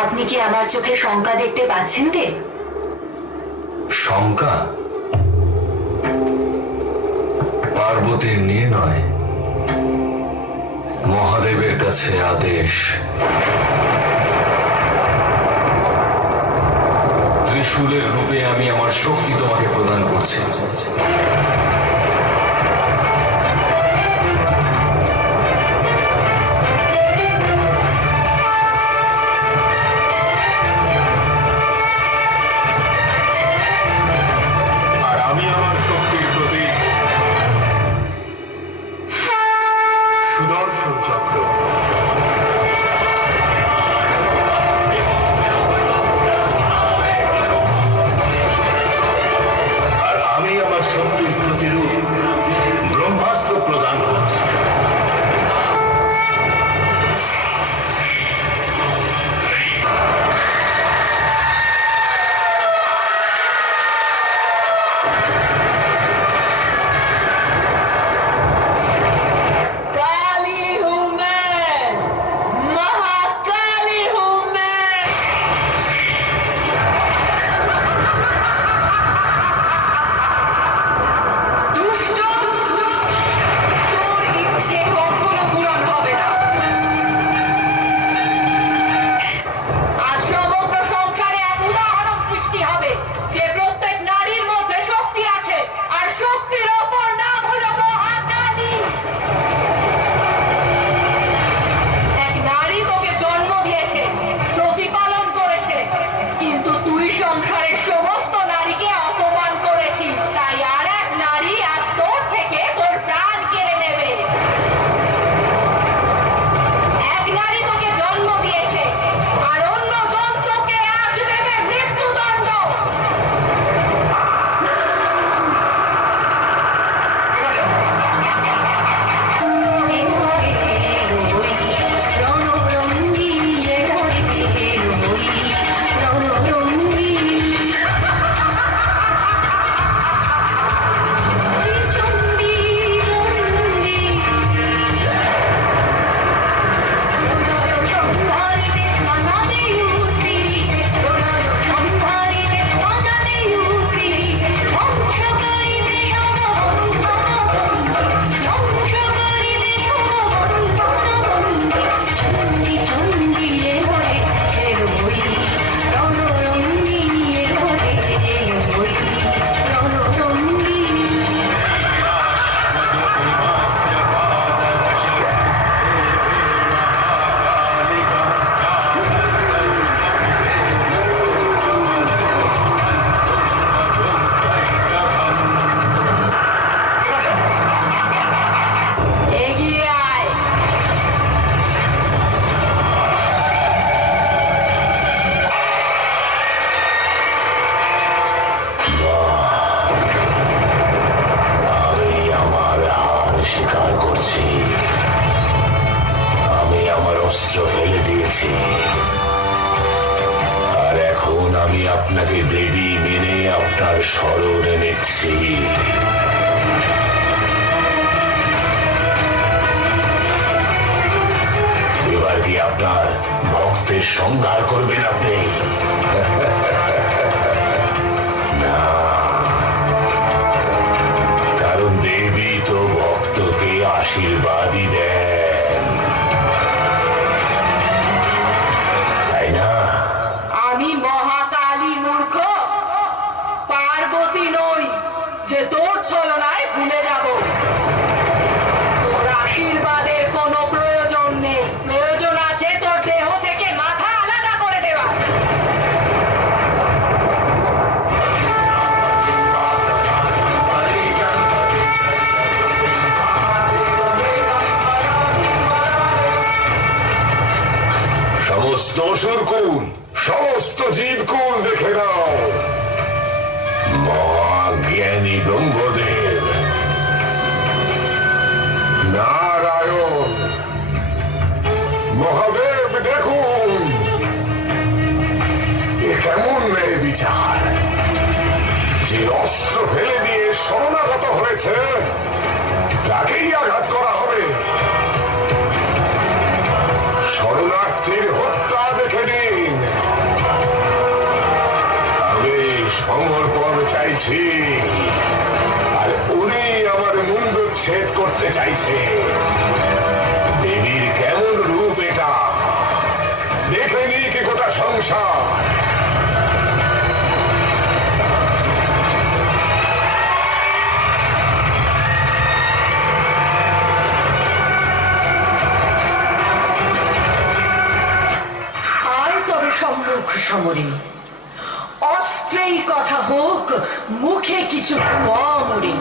আপনি কি আমার চোখে শঙ্কা দেখতে পাচ্ছেন দেব? শঙ্কা? পার্বতীর নির্ণয়, মহাদেবের কাছে আদেশ। ত্রিশূলের রূপে আমি আমার শক্তি তোমাকে প্রদান করছি। আর আমি আমার শক্তির প্রতি সুদর্শন চক্র। আর আমি আমার শক্তির প্রতিরূপ সংসারের সমস্ত নারীকে অপমান করেছিস, তাই আর এক নারী আজ তোর থেকে তোর প্রাণ কেড়ে নেবে। এক নারী তোকে জন্ম দিয়েছে, আর অন্যজন তোকে আজ দেবে মৃত্যুদণ্ড। এগিয়ে আয়। আমি আমার হার স্বীকার করছি। আমি আমার অস্ত্র ফেলে দিয়েছি, আর এখন আমি আপনাকে দেবী মেনে আপনার স্মরণে নিচ্ছি। এবার কি আপনার ভক্তের সংহার করবেন আপনি? না, কারণ দেবী তো ভক্তকে আশীর্বাদই দেন, তাই না? আমি মহাকালী মূর্খ, পার্বতী নই যে তোর ছলনায় ভুলে যাব। তোর আশীর্বাদের কোনো প্রয়োজন নেই, প্রয়োজন আছে তোর দেহ থেকে মাথা আলাদা করে দেওয়া। সমস্ত অসুরকুল, সমস্ত জীবকুল দেখে নাও, মহাজ্ঞানী ব্রহ্মদেব নারায়ণ মহাদেব দেখুন, এ কেমন ন্যায় বিচার যে অস্ত্র ফেলে দিয়ে শরণাগত হয়েছে তাকেই আঘাত করা হবে। শরণার্থীর হত্যা দেখে নিন। আমি সমর্পণ চাইছি, আর উনি আমার মুন্ডচ্ছেদ করতে চাইছে। দেবীর কেমন রূপ এটা দেখে নি কি গোটা সংসার। সম্মুখ সমরে অস্ত্রেই কথা হোক, মুখে কিছু কম রে।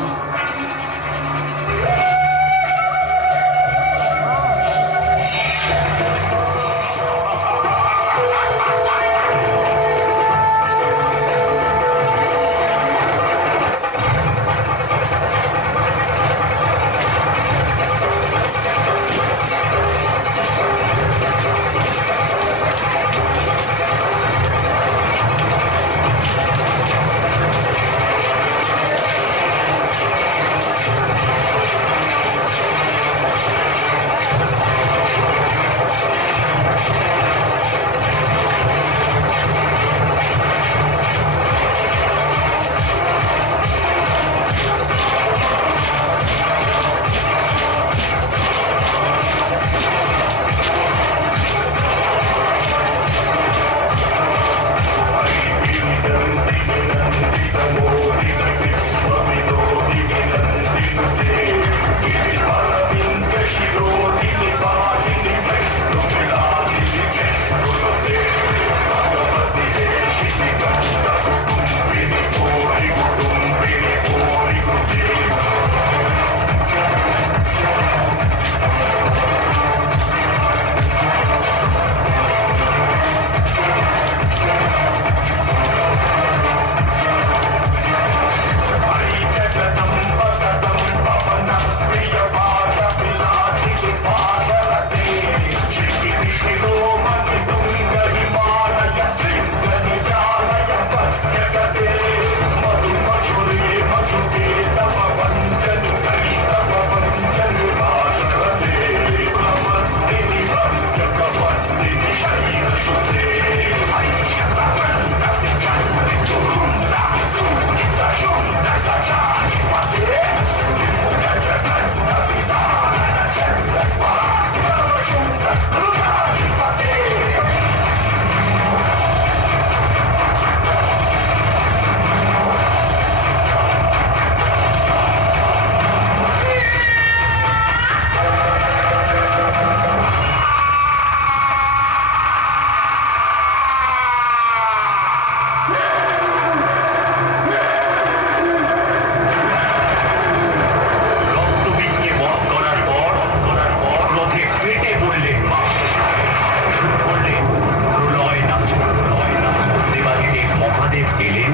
এলেন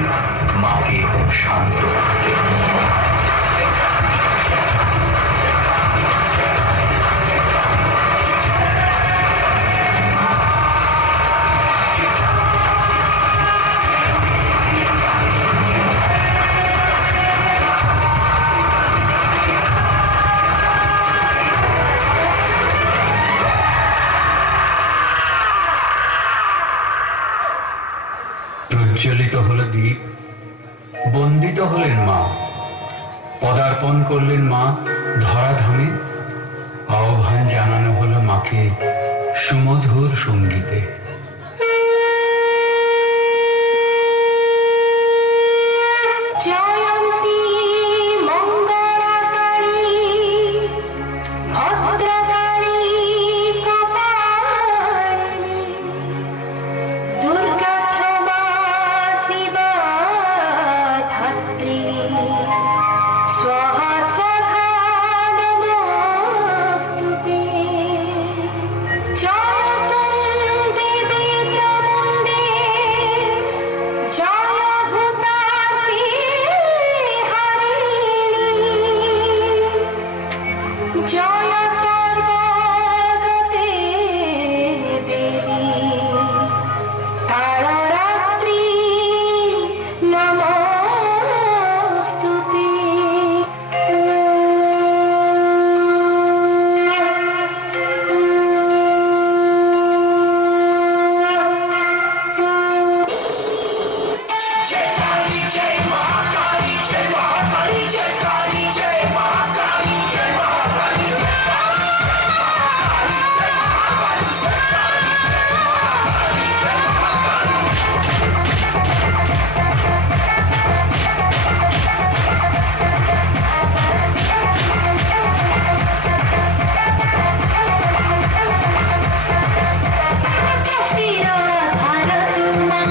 মাকে শান্ত রাখতে। প্রজ্বলিত হলো দ্বীপ, বন্দিত হলেন মা, পদার্পণ করলেন মা ধরাধামে, আহ্বান জানানো হলো মাকে সুমধুর সঙ্গীতে। জয়ন্তী মঙ্গলাকারী ভদ্রকালী কপালিনী দুর্গা ক্ষমা শিবা ধাত্রী স্বাহা স্বাহা নমস্তুতে। জয় দেবী চামুণ্ডে জয় ভূতাত্রী হারিণী জয় সর্বগতে দেবী কালরাত্রি নমস্তুতে। সর্বশক্তির আধার তুমা,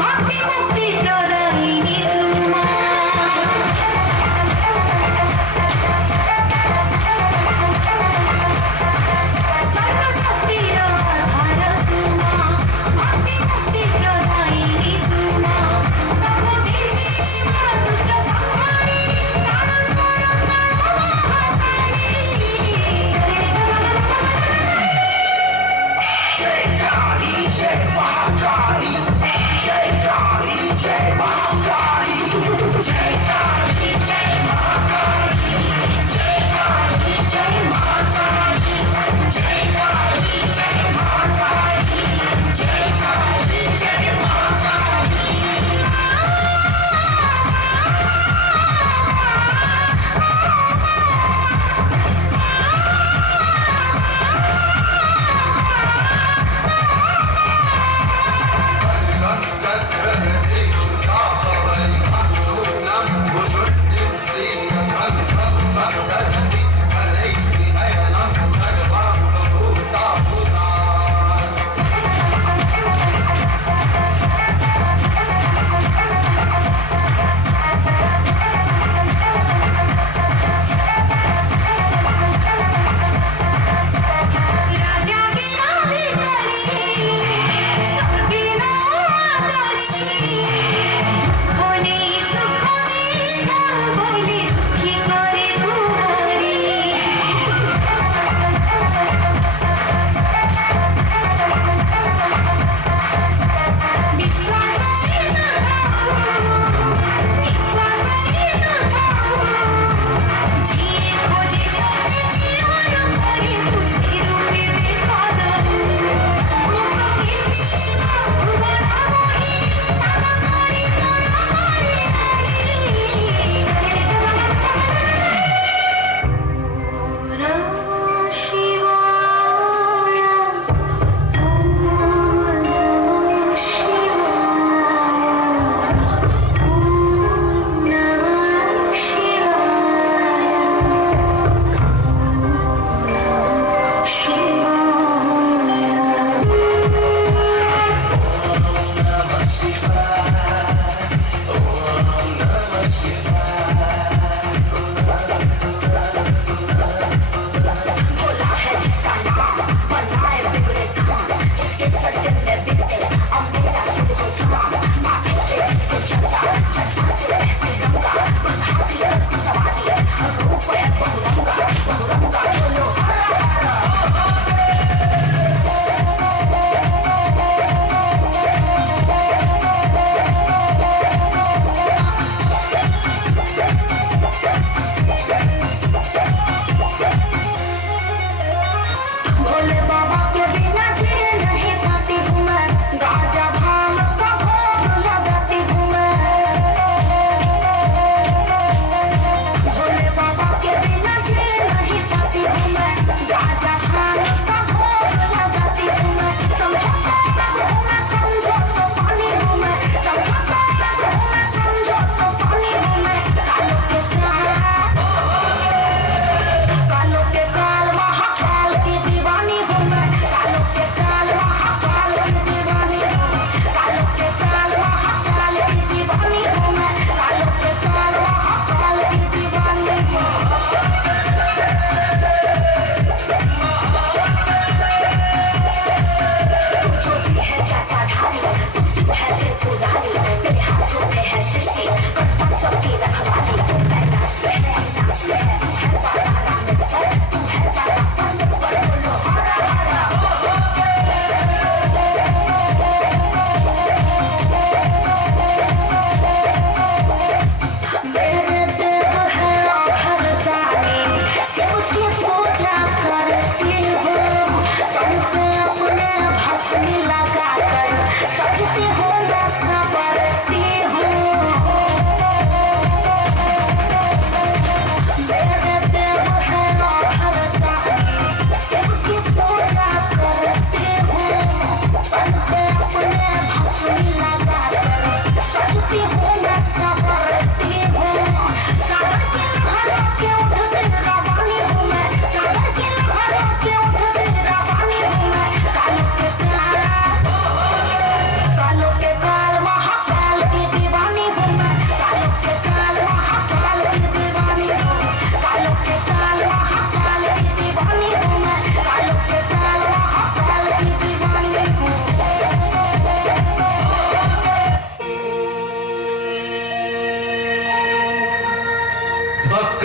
ভক্তি মুক্তি প্রদায়িনী তুমা। সর্বশক্তির আধার তুমা, ভক্তি মুক্তি প্রদায়িনী তুমা। তপোধীশিনী মা দুষ্ট সংহারিণী, কারণ করণ মহাকালিনী। जय काली जय महाकाली जय काली जय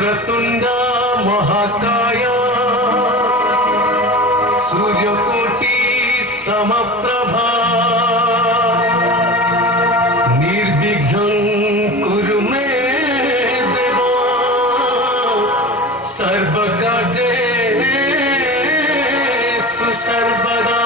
वक्रतुंड महाकाय सूर्यकोटि समप्रभा निर्विघ्नं कुरु मे देव सर्वकार्येषु सर्वदा।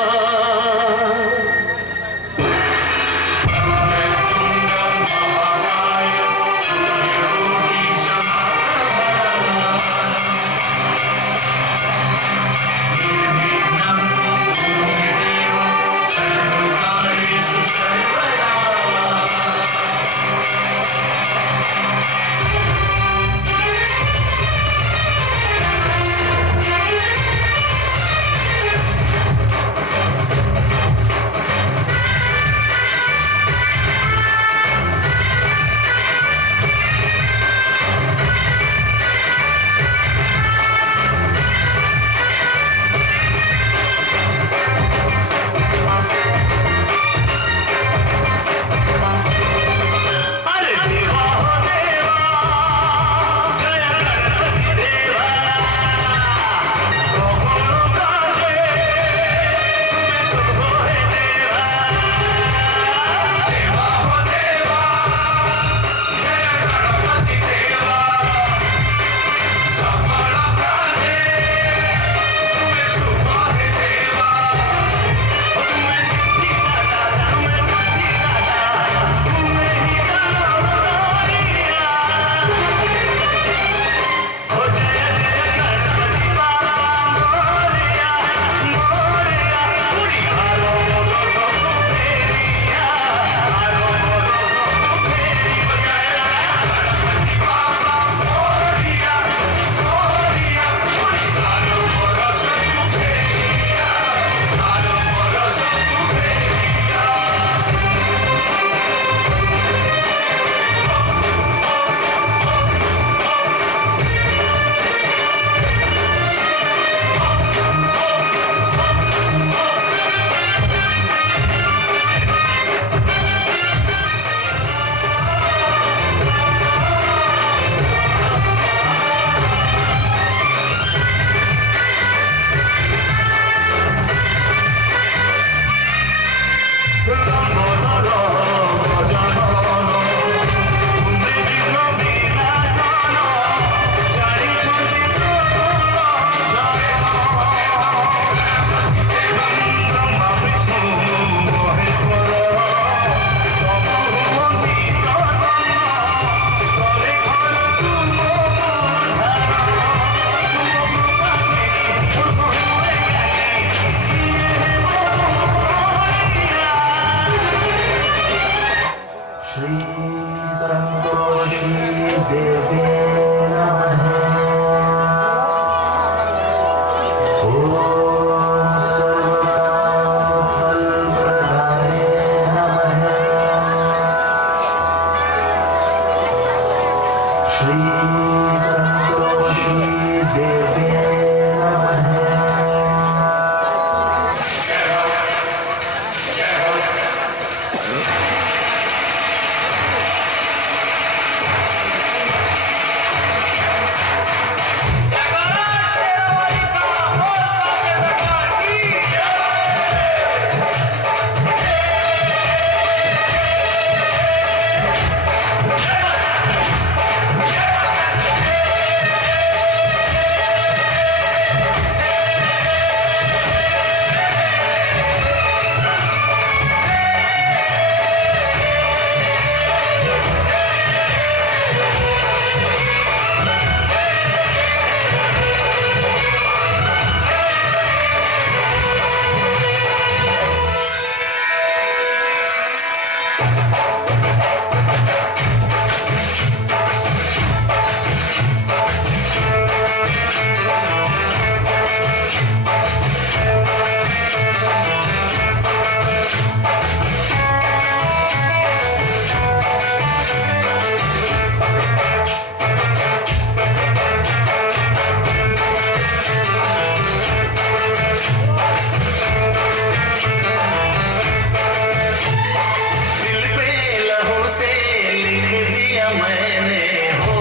से लिख दिया मैंने हो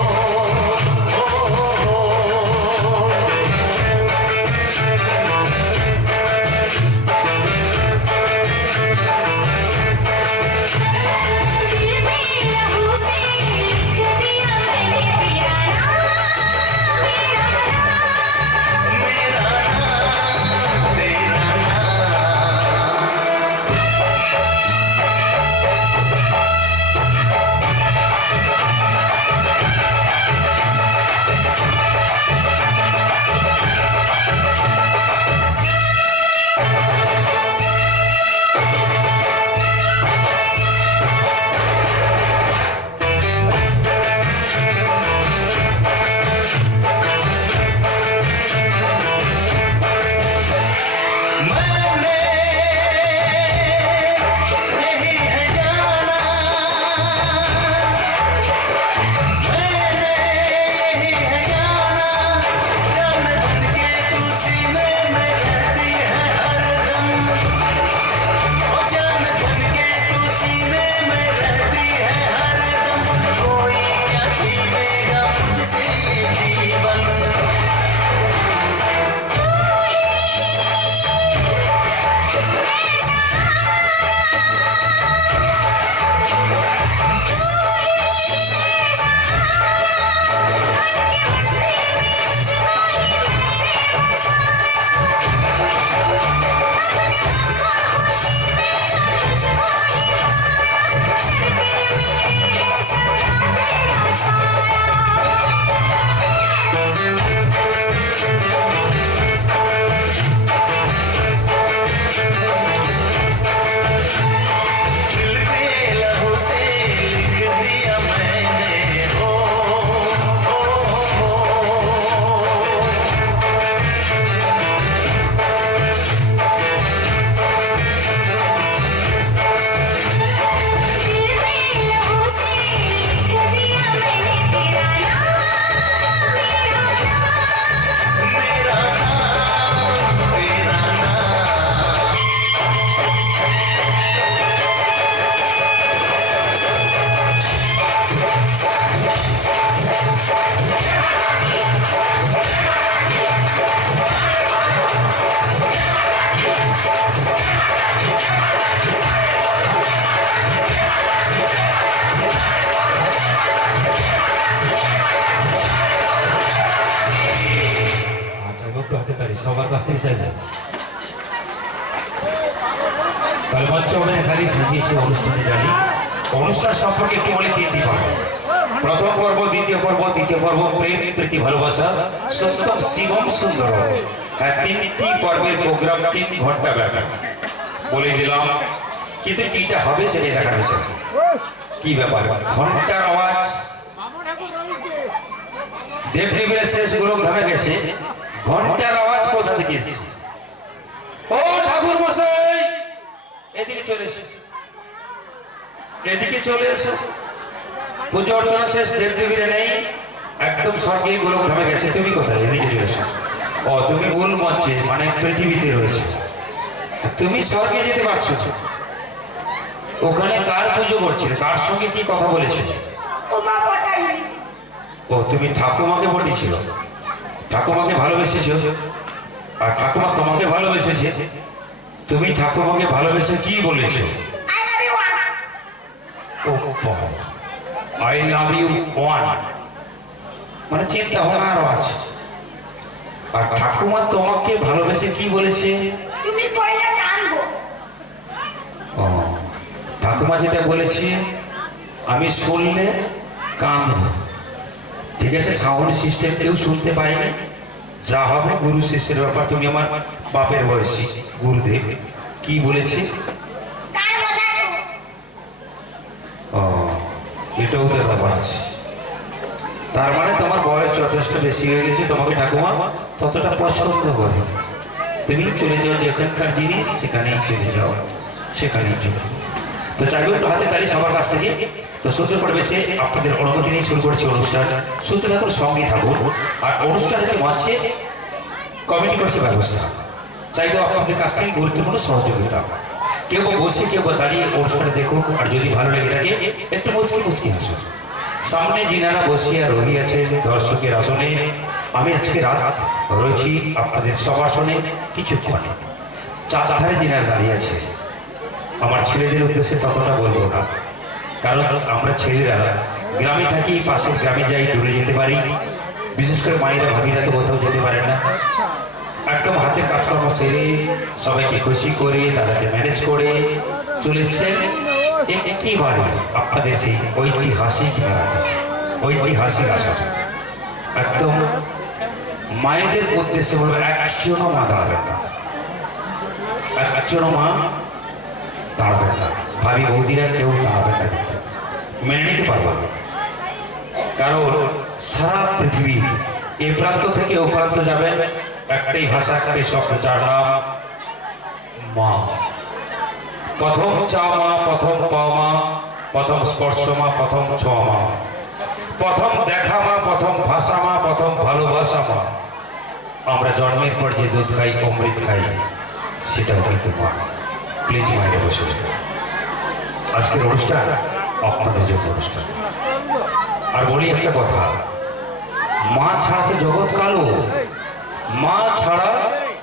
সবার কাছ থেকে চাইবে তাহলে বাচ্চাদের খালি সাজিয়েছে অনুষ্ঠানে জানি অনুষ্ঠান সম্পর্কে একটু বলে তিনটি পর্ব প্রথম পর্ব দ্বিতীয় পর্ব তৃতীয় পর্ব প্রেম প্রীতি ভালোবাসা সপ্তম শিবম সুন্দর হ্যাঁ তিনটি পর্বের প্রোগ্রাম 3 ঘন্টা ব্যাপী বলে দিলাম কিন্তু কিটা হবে সেটা দেখার বিষয় কি ব্যাপার ঘন্টার আওয়াজ দেবদেবীর শেষ গোলক ধামে গেছে ঘন্টার আওয়াজ কোথা থেকে এসেছে ও ঠাকুর মশাই এদিকে চলে এসো এদিকে চলে এসো পুজো অর্চনা শেষ দেবদেবীর নেই একদম স্বর্গে গোলক ধামে গেছে তুমি কোথায় এদিকে চলে এসো ও তুমি মূল মঞ্চে মানে পৃথিবীতে রয়েছে তুমি স্বর্গে যেতে পারছো ওখানে কার পুজো করছিলে কার সঙ্গে কি কথা বলেছিলে ও তুমি ঠাকুমাকে বলেছিল ঠাকুমাকে ভালোবেসেছ আর ঠাকুমা তোমাকে ভালোবেসেছে তুমি ঠাকুমাকে ভালোবেসে কি বলেছো আই লাভ ইউ ওয়ান মানে চিন্তা ভাবনা আরো আছে আর ঠাকুমা তোমাকে ভালোবেসে কি বলেছে তুমি কইলে কানবো ও ঠাকুমা যেটা বলেছে আমি শুনলে কাঁদব ঠিক আছে সাউন্ড সিস্টেম কেউ শুনতে পায়নি যা হবে গুরু শিষ্যের ব্যাপার তুমি আমার বাপের বয়সী গুরুদেব কি বলেছে ও এটাও তো ব্যাপার আছে তার মানে তোমার বয়স যথেষ্ট বেশি হয়ে গেছে তোমাকে ঠাকুমা ততটা পছন্দ করে তুমি চলে যাও যেখানকার জিনিস সেখানেই চলে যাও সেখানেই চলে তো চাইবে একটু হাতে তালি সবার কাছ থেকে তো সূত্র পরিবেশে আপনাদের অনুমতি নিয়ে শুরু করেছি অনুষ্ঠান সূত্র থাকুন সঙ্গে থাকুন আর অনুষ্ঠান হচ্ছে মঞ্চে কমিটি করছে ব্যবস্থা চাইবো আপনাদের কাছ থেকে গুরুত্বপূর্ণ সহযোগিতা কেউ বসে কেউ দাঁড়িয়ে অনুষ্ঠানে দেখুন আর যদি ভালো লেগে থাকে একটু মুচকি হাসুন সামনে যিনারা বসিয়া রহিয়াছেন দর্শকের আসনে আমি আজকে রাত রয়েছি আপনাদের সব আসনে কিছুক্ষণে চারধারে যিনারা দাঁড়িয়ে আছে আমার ছেলেদের উদ্দেশ্যে ততটা বলবো না কারণ আমরা ছেলেরা গ্রামে থাকি পাশের গ্রামে যাই দূরে যেতে পারি বিশেষ করে মায়েরা ভাবিরা তো কোথাও যেতে পারেন না একদম হাতের কাজকর্ম সেরে সবাইকে খুশি করে তাদেরকে ম্যানেজ করে চলে এসছেন একেবারে আপনাদের সেই ঐতিহাসিক আশা একদম মায়েদের উদ্দেশ্যে বলবো একজনও মা দাঁড়াবেন না একজনও মা দাঁড়াবেন না ভাবি বৌদিরা কেউ দাঁড়াবেন না মেনে নিতে পারবো না কারণ সারা পৃথিবী এ প্রান্ত থেকে ও প্রান্ত যাবেন একটাই ভাষা একটাই শব্দ যার নাম মা প্রথম চা মা প্রথম পাওয়া মা প্রথম স্পর্শ মা প্রথম ছোঁয়া মা প্রথম দেখা মা প্রথম ভাষা মা প্রথম ভালোবাসা মা আমরা জন্মের পর যে দুধ খাই অমৃত খাই সেটাও কিন্তু মা প্লিজ মায়েরা বসে আজকের অনুষ্ঠান আপনাদের জন্য অনুষ্ঠান আর বলি একটা কথা মা ছাড়া তো জগৎ কালো মা ছাড়া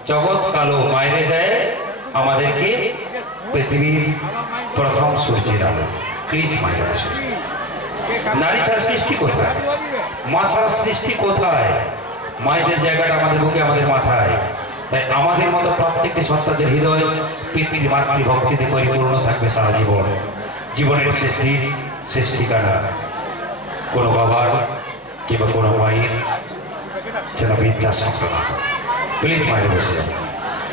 জগৎ কালো মায়েরে দেয় আমাদেরকে পৃথিবীর প্রথম সূর্যের আলো প্লিজ মায়েরা বসে নারী ছাড়া সৃষ্টি কোথায় মা ছাড়া সৃষ্টি কোথায় মায়েদের জায়গাটা আমাদের বুকে আমাদের মাথায় তাই আমাদের মতো প্রত্যেকটি সন্তানদের হৃদয় পিতৃ মাতৃভক্তিতে পরিপূর্ণ থাকবে সারা জীবন জীবনের শেষ দিন শেষ ঠিকানা কোনো বাবার কিংবা কোনো মায়ের যেন বৃদ্ধাশ্রম প্লিজ মায়ের বসে যাবে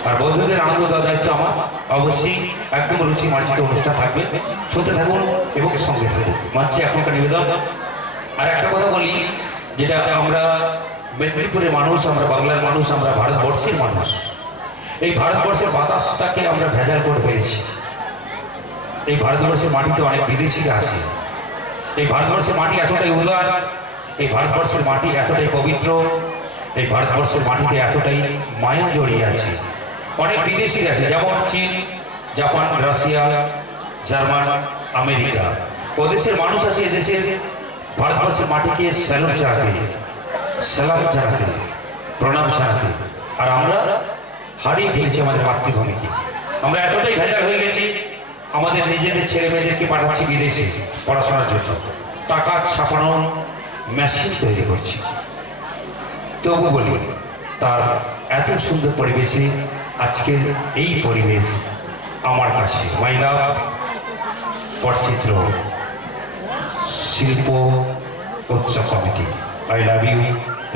আর বন্ধুদের আনন্দ দেওয়ার দায়িত্ব আমার অবশ্যই একদম রুচি মার্জিত অনুষ্ঠান থাকবে শুনতে থাকুন এবং সঙ্গে থাকুন মঞ্চে এখনকার নিবেদন আর একটা কথা বলি যেটা আমরা মেদিনীপুরের মানুষ আমরা বাংলার মানুষ আমরা ভারতবর্ষের মানুষ এই ভারতবর্ষের বাতাসটাকে আমরা ভেজাল করে ফেলেছি এই ভারতবর্ষের মাটিতে অনেক বিদেশিরা আসে এই ভারতবর্ষের মাটি এতটাই উদার এই ভারতবর্ষের মাটি এতটাই পবিত্র এই ভারতবর্ষের মাটিতে এতটাই মায়া জড়িয়ে আছে অনেক বিদেশিরা আছে যেমন চীন জাপান রাশিয়া জার্মান আমেরিকা ও দেশের মানুষ আছে এদেশের ভারতবর্ষের মাটিকে স্যালুট জানাতে সালাম জানাতে প্রণাম জানাতে আর আমরা হারিয়ে ফেলেছি আমাদের মাতৃভূমিকে আমরা এতটাই ভেজাল হয়ে গেছি আমাদের নিজেদের ছেলে মেয়েদেরকে পাঠাচ্ছি বিদেশে পড়াশোনার জন্য টাকা ছাপানোর মেশিন তৈরি করছি তবু বলি তার এত সুন্দর পরিবেশে আজকের এই পরিবেশ আমার কাছে মাইনা পটচিত্র শিল্প উৎসব কমিটি আই লাভ ইউ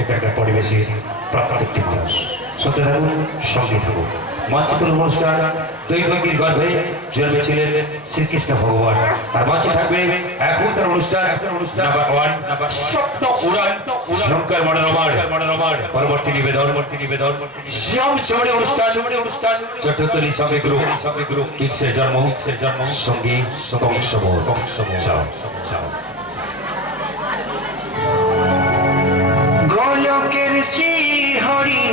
এখানকার পরিবেশের প্রত্যেকটি মানুষ সত্যি থাকুন সঙ্গে থাকুন মঞ্চের অনুষ্ঠান দৈবকীর গর্ভে জন্মেছিলেন শ্রীকৃষ্ণ ভগবান আর মঞ্চে থাকবে এখনকার অনুষ্ঠান নাম্বার 1 স্বপ্ন উড়ান শঙ্কর মনোরমার পরবর্তী নিবেদন শ্যাম চমড়ে অনুষ্ঠান চতুর্থী সঙ্গে গ্রুপ কিংসের জন্ম সঙ্গী কংসবর গোলকের শ্রী হরি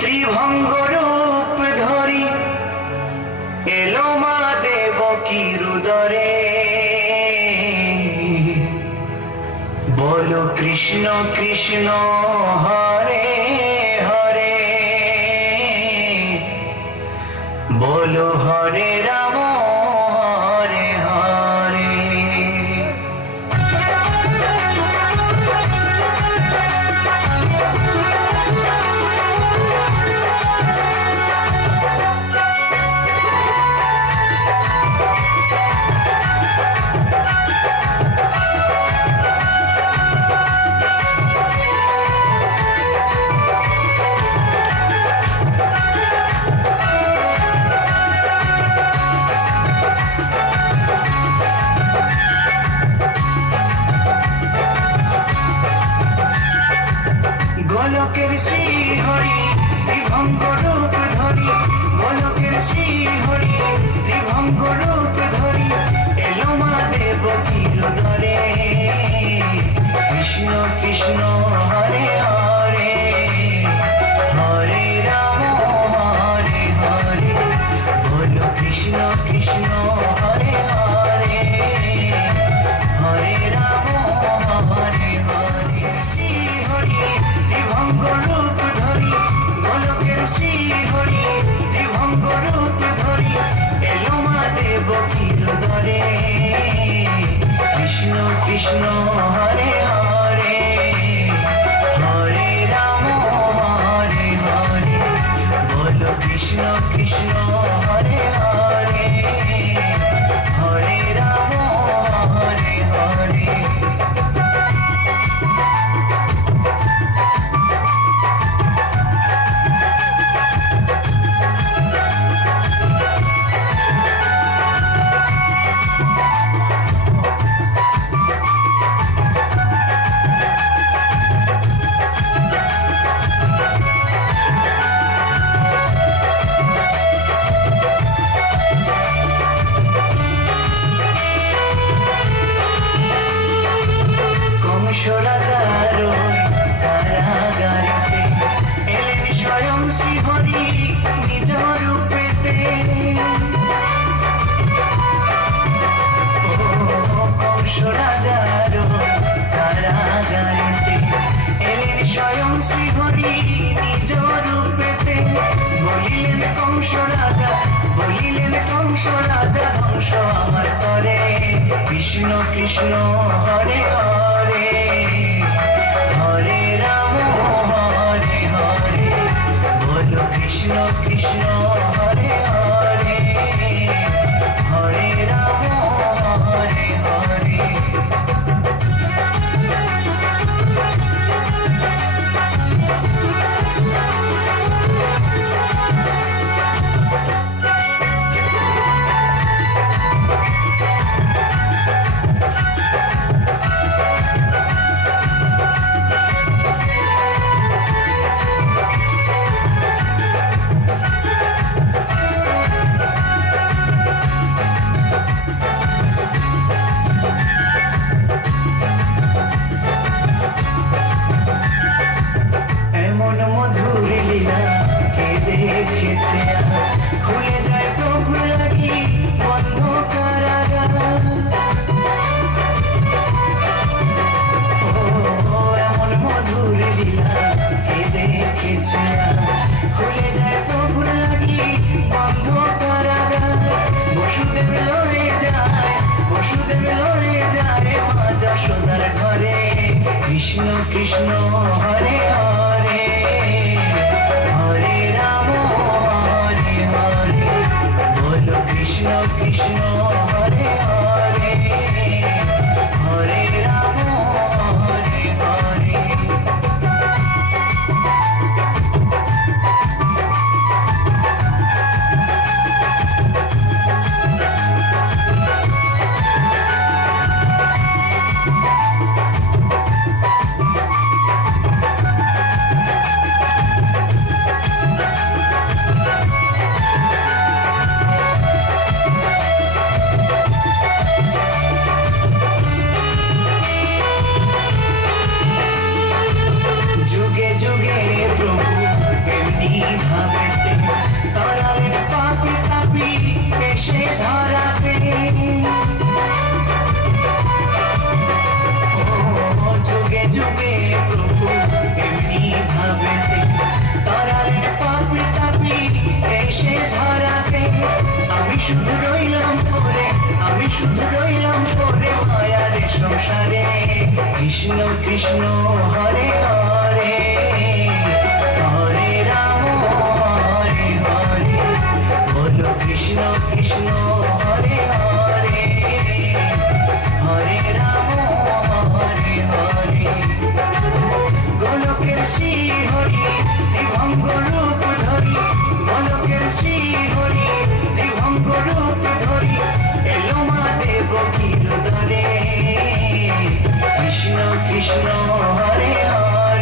ত্রিভঙ্গ রূপ ধরি এলো মা দেবকীর উদরে বলো কৃষ্ণ কৃষ্ণ হরে হরে বলো হরে রাম হরে হরে গোলকের শ্রী হরি ত্রিভঙ্গ রূপ ধরি গোলকের শ্রী হরি ত্রিভঙ্গ রূপ ধরি এলো মা দেবকীর উদরে কৃষ্ণ কৃষ্ণ হরে হরে হরে রাম হরে হরে বলো কৃষ্ণ কৃষ্ণ হরে হরে হরে রাম হরে হরে শ্রী হরি ত্রিভঙ্গ রূপ ধরি গোলকের শ্রী হরি ত্রিভঙ্গ রূপ ধরি এলো মা দেবকীর উদরে কৃষ্ণ কৃষ্ণ হরে হরে হরে রাম হরে হরে বলো কৃষ্ণ কৃষ্ণ হরে হরে হরে রাম হরে হরে কংস রাজার কারাগারেতে এলেন স্বয়ং শ্রীহরি নিজ রূপেতে কংস রাজার কারাগারেতে এলেন স্বয়ং শ্রীহরি নিজ রূপেতে বলিলেন কংস রাজা ধ্বংস আমার করে কৃষ্ণ কৃষ্ণ হরে হরে হরে রাম হরে হরে বলো কৃষ্ণ কৃষ্ণ হরে হরে হরে রাম হরে হরে এমন মধুর লীলা কে দেখেছে খুলে যায় প্রভু লাগি বন্ধ কারাগার এমন মধুর লীলা কে দেখেছে খুলে যায় প্রভু লাগি বন্ধ কারাগার বসুদেব লড়ে যায় মা যশোদার ঘরে কৃষ্ণ কৃষ্ণ হরে হরে কৃষ্ণ কৃষ্ণ হরে হরে হরে রাম হরে হরে বলো কৃষ্ণ কৃষ্ণ হরে হরে হরে রাম হরে হরে গোলকের শ্রী হরি ত্রিভঙ্গ রূপ ধরি গোলকের শ্রী হরি ত্রিভঙ্গ রূপ ধরি এলো মা দেবকীর দরে কৃষ্ণ কৃষ্ণ হরে হরে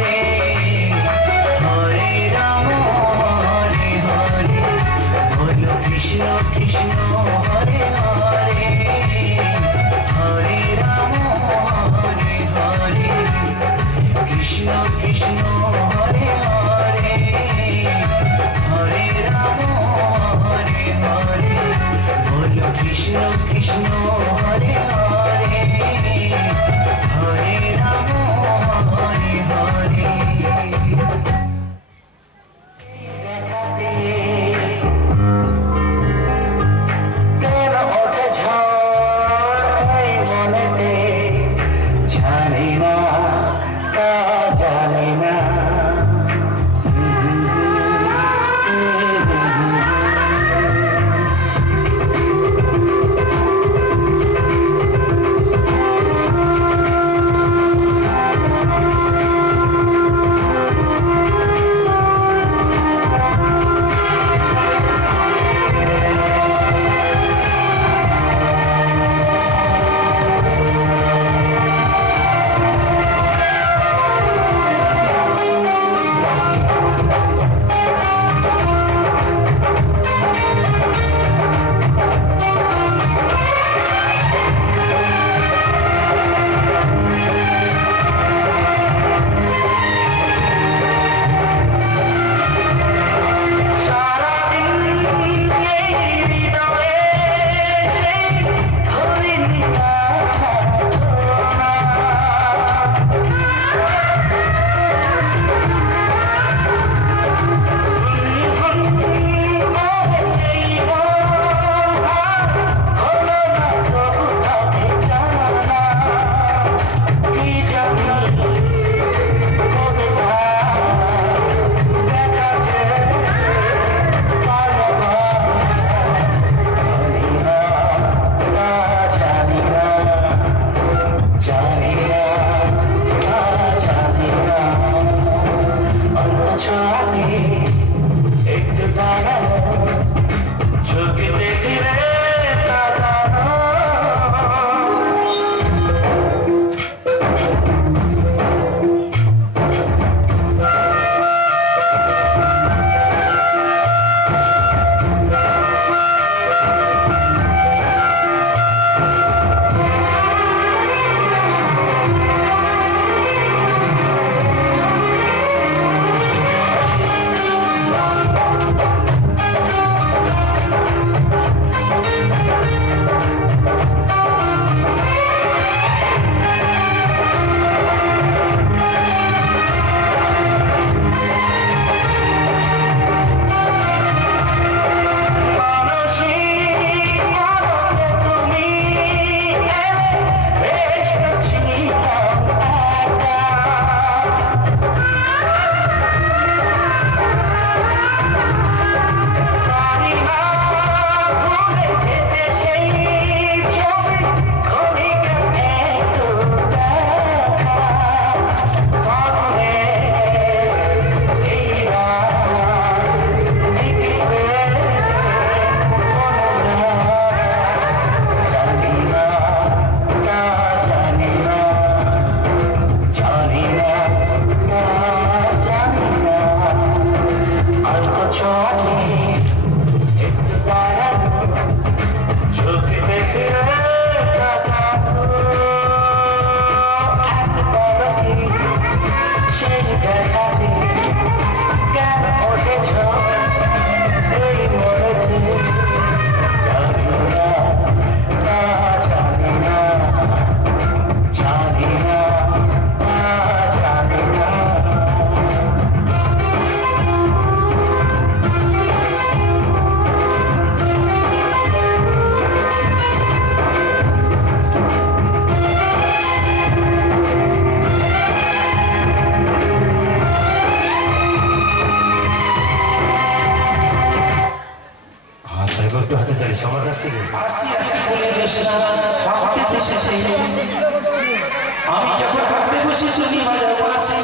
তুমি বাজাও বাঁশি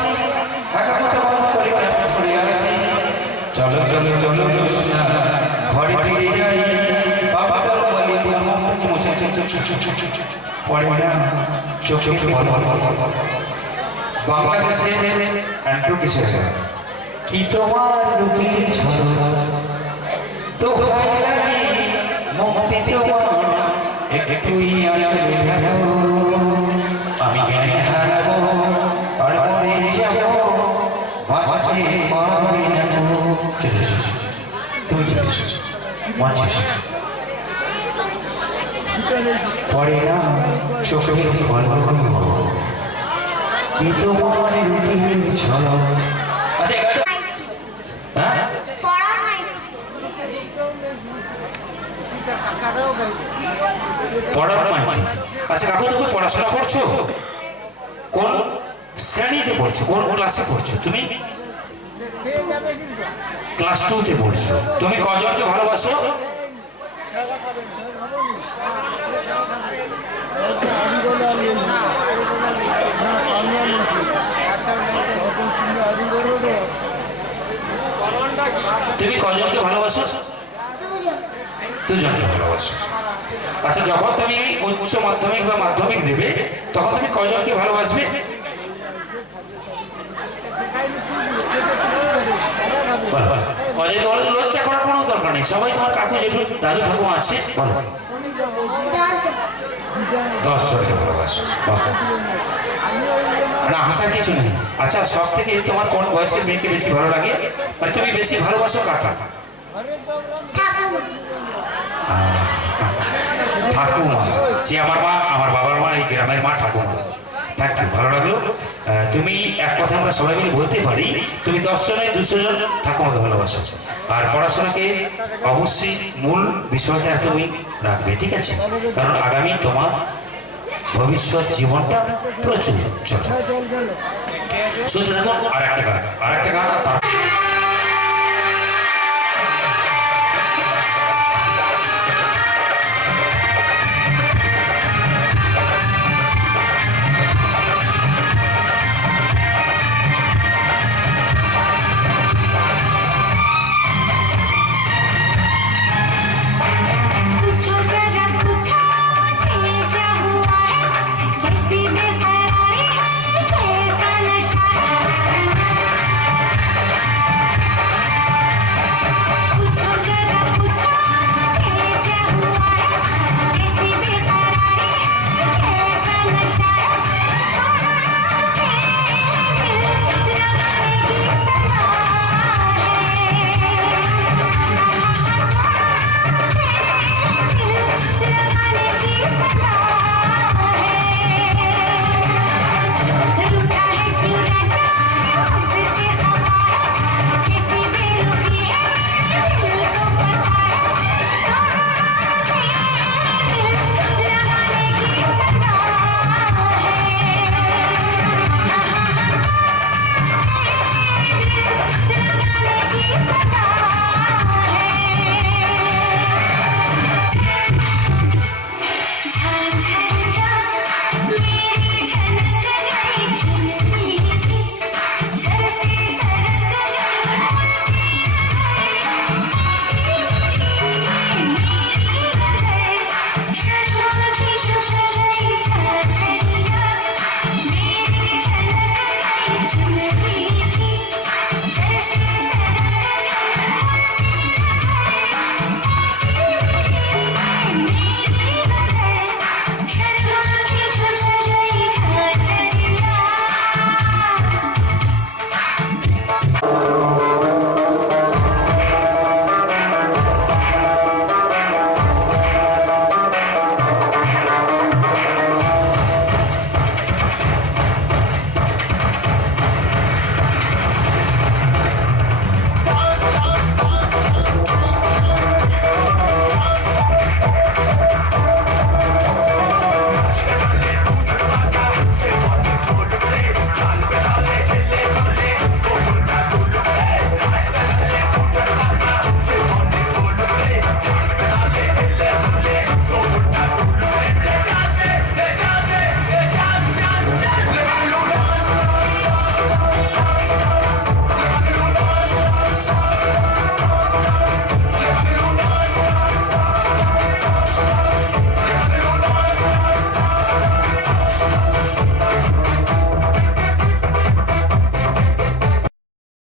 একা কথা বন্ধ করে কাছে পড়ে আসি চলো চলো চলো না ঘরে ফিরে যাই বাবা বলে আমার মুছে পড়ে না চোখে বল বাংলাদেশে অ্যান্ট্রু কিসের কি তোমার রুটির ছড়া তো ভাই লাগে মুক্তি তোমার একটুই আনবে ভালো আমি জ্ঞান হারাবো আর মরে যাবো মাঝে পাবে না চলে এসেছি তুমি চলে এসেছি মাঝে পড়ে না চোখে বল কি তোমার রুটির ছড়া আচ্ছা হ্যাঁ পড়ার মাইতি আচ্ছা কাকু তুমি পড়াশোনা করছো কোন শ্রেণীতে পড়ছো কোন ক্লাসে পড়ছো তুমি ক্লাস 2 তে পড়ছো তুমি কজনকে ভালোবাসো তুমি কজনকে ভালোবাসো দুজনকে ভালোবাসো আচ্ছা যখন তুমি উচ্চ মাধ্যমিক বা মাধ্যমিক দেবে তখন তুমি কজনকে ভালোবাসবে কজন লজ্জা করার কোনো দরকার নেই সবাই তোমার কাকু জেঠু দাদু ঠাকুমা আছে বলো 10 জনকে ভালোবাসো না হাসার কিছু নেই আচ্ছা সব থেকে তোমার কোন বয়সের মেয়েকে বেশি ভালো লাগে মানে তুমি বেশি ভালোবাসো কাকা ঠাকুমা যে আমার মা আমার বাবার মা এই গ্রামের মা ঠাকুমা থ্যাংক ইউ ভালো লাগলো তুমি এক কথা আমরা সবাই মিলে বলতে পারি তুমি 10 জনের 200 জন ঠাকুমাকে ভালোবাসো আর পড়াশোনাকে অবশ্যই মূল বিষয়টা তুমি রাখবে ঠিক আছে কারণ আগামী তোমার ভবিষ্যৎ জীবনটা প্রচুর ছোট শুনতে থাকুন আর একটা গান আর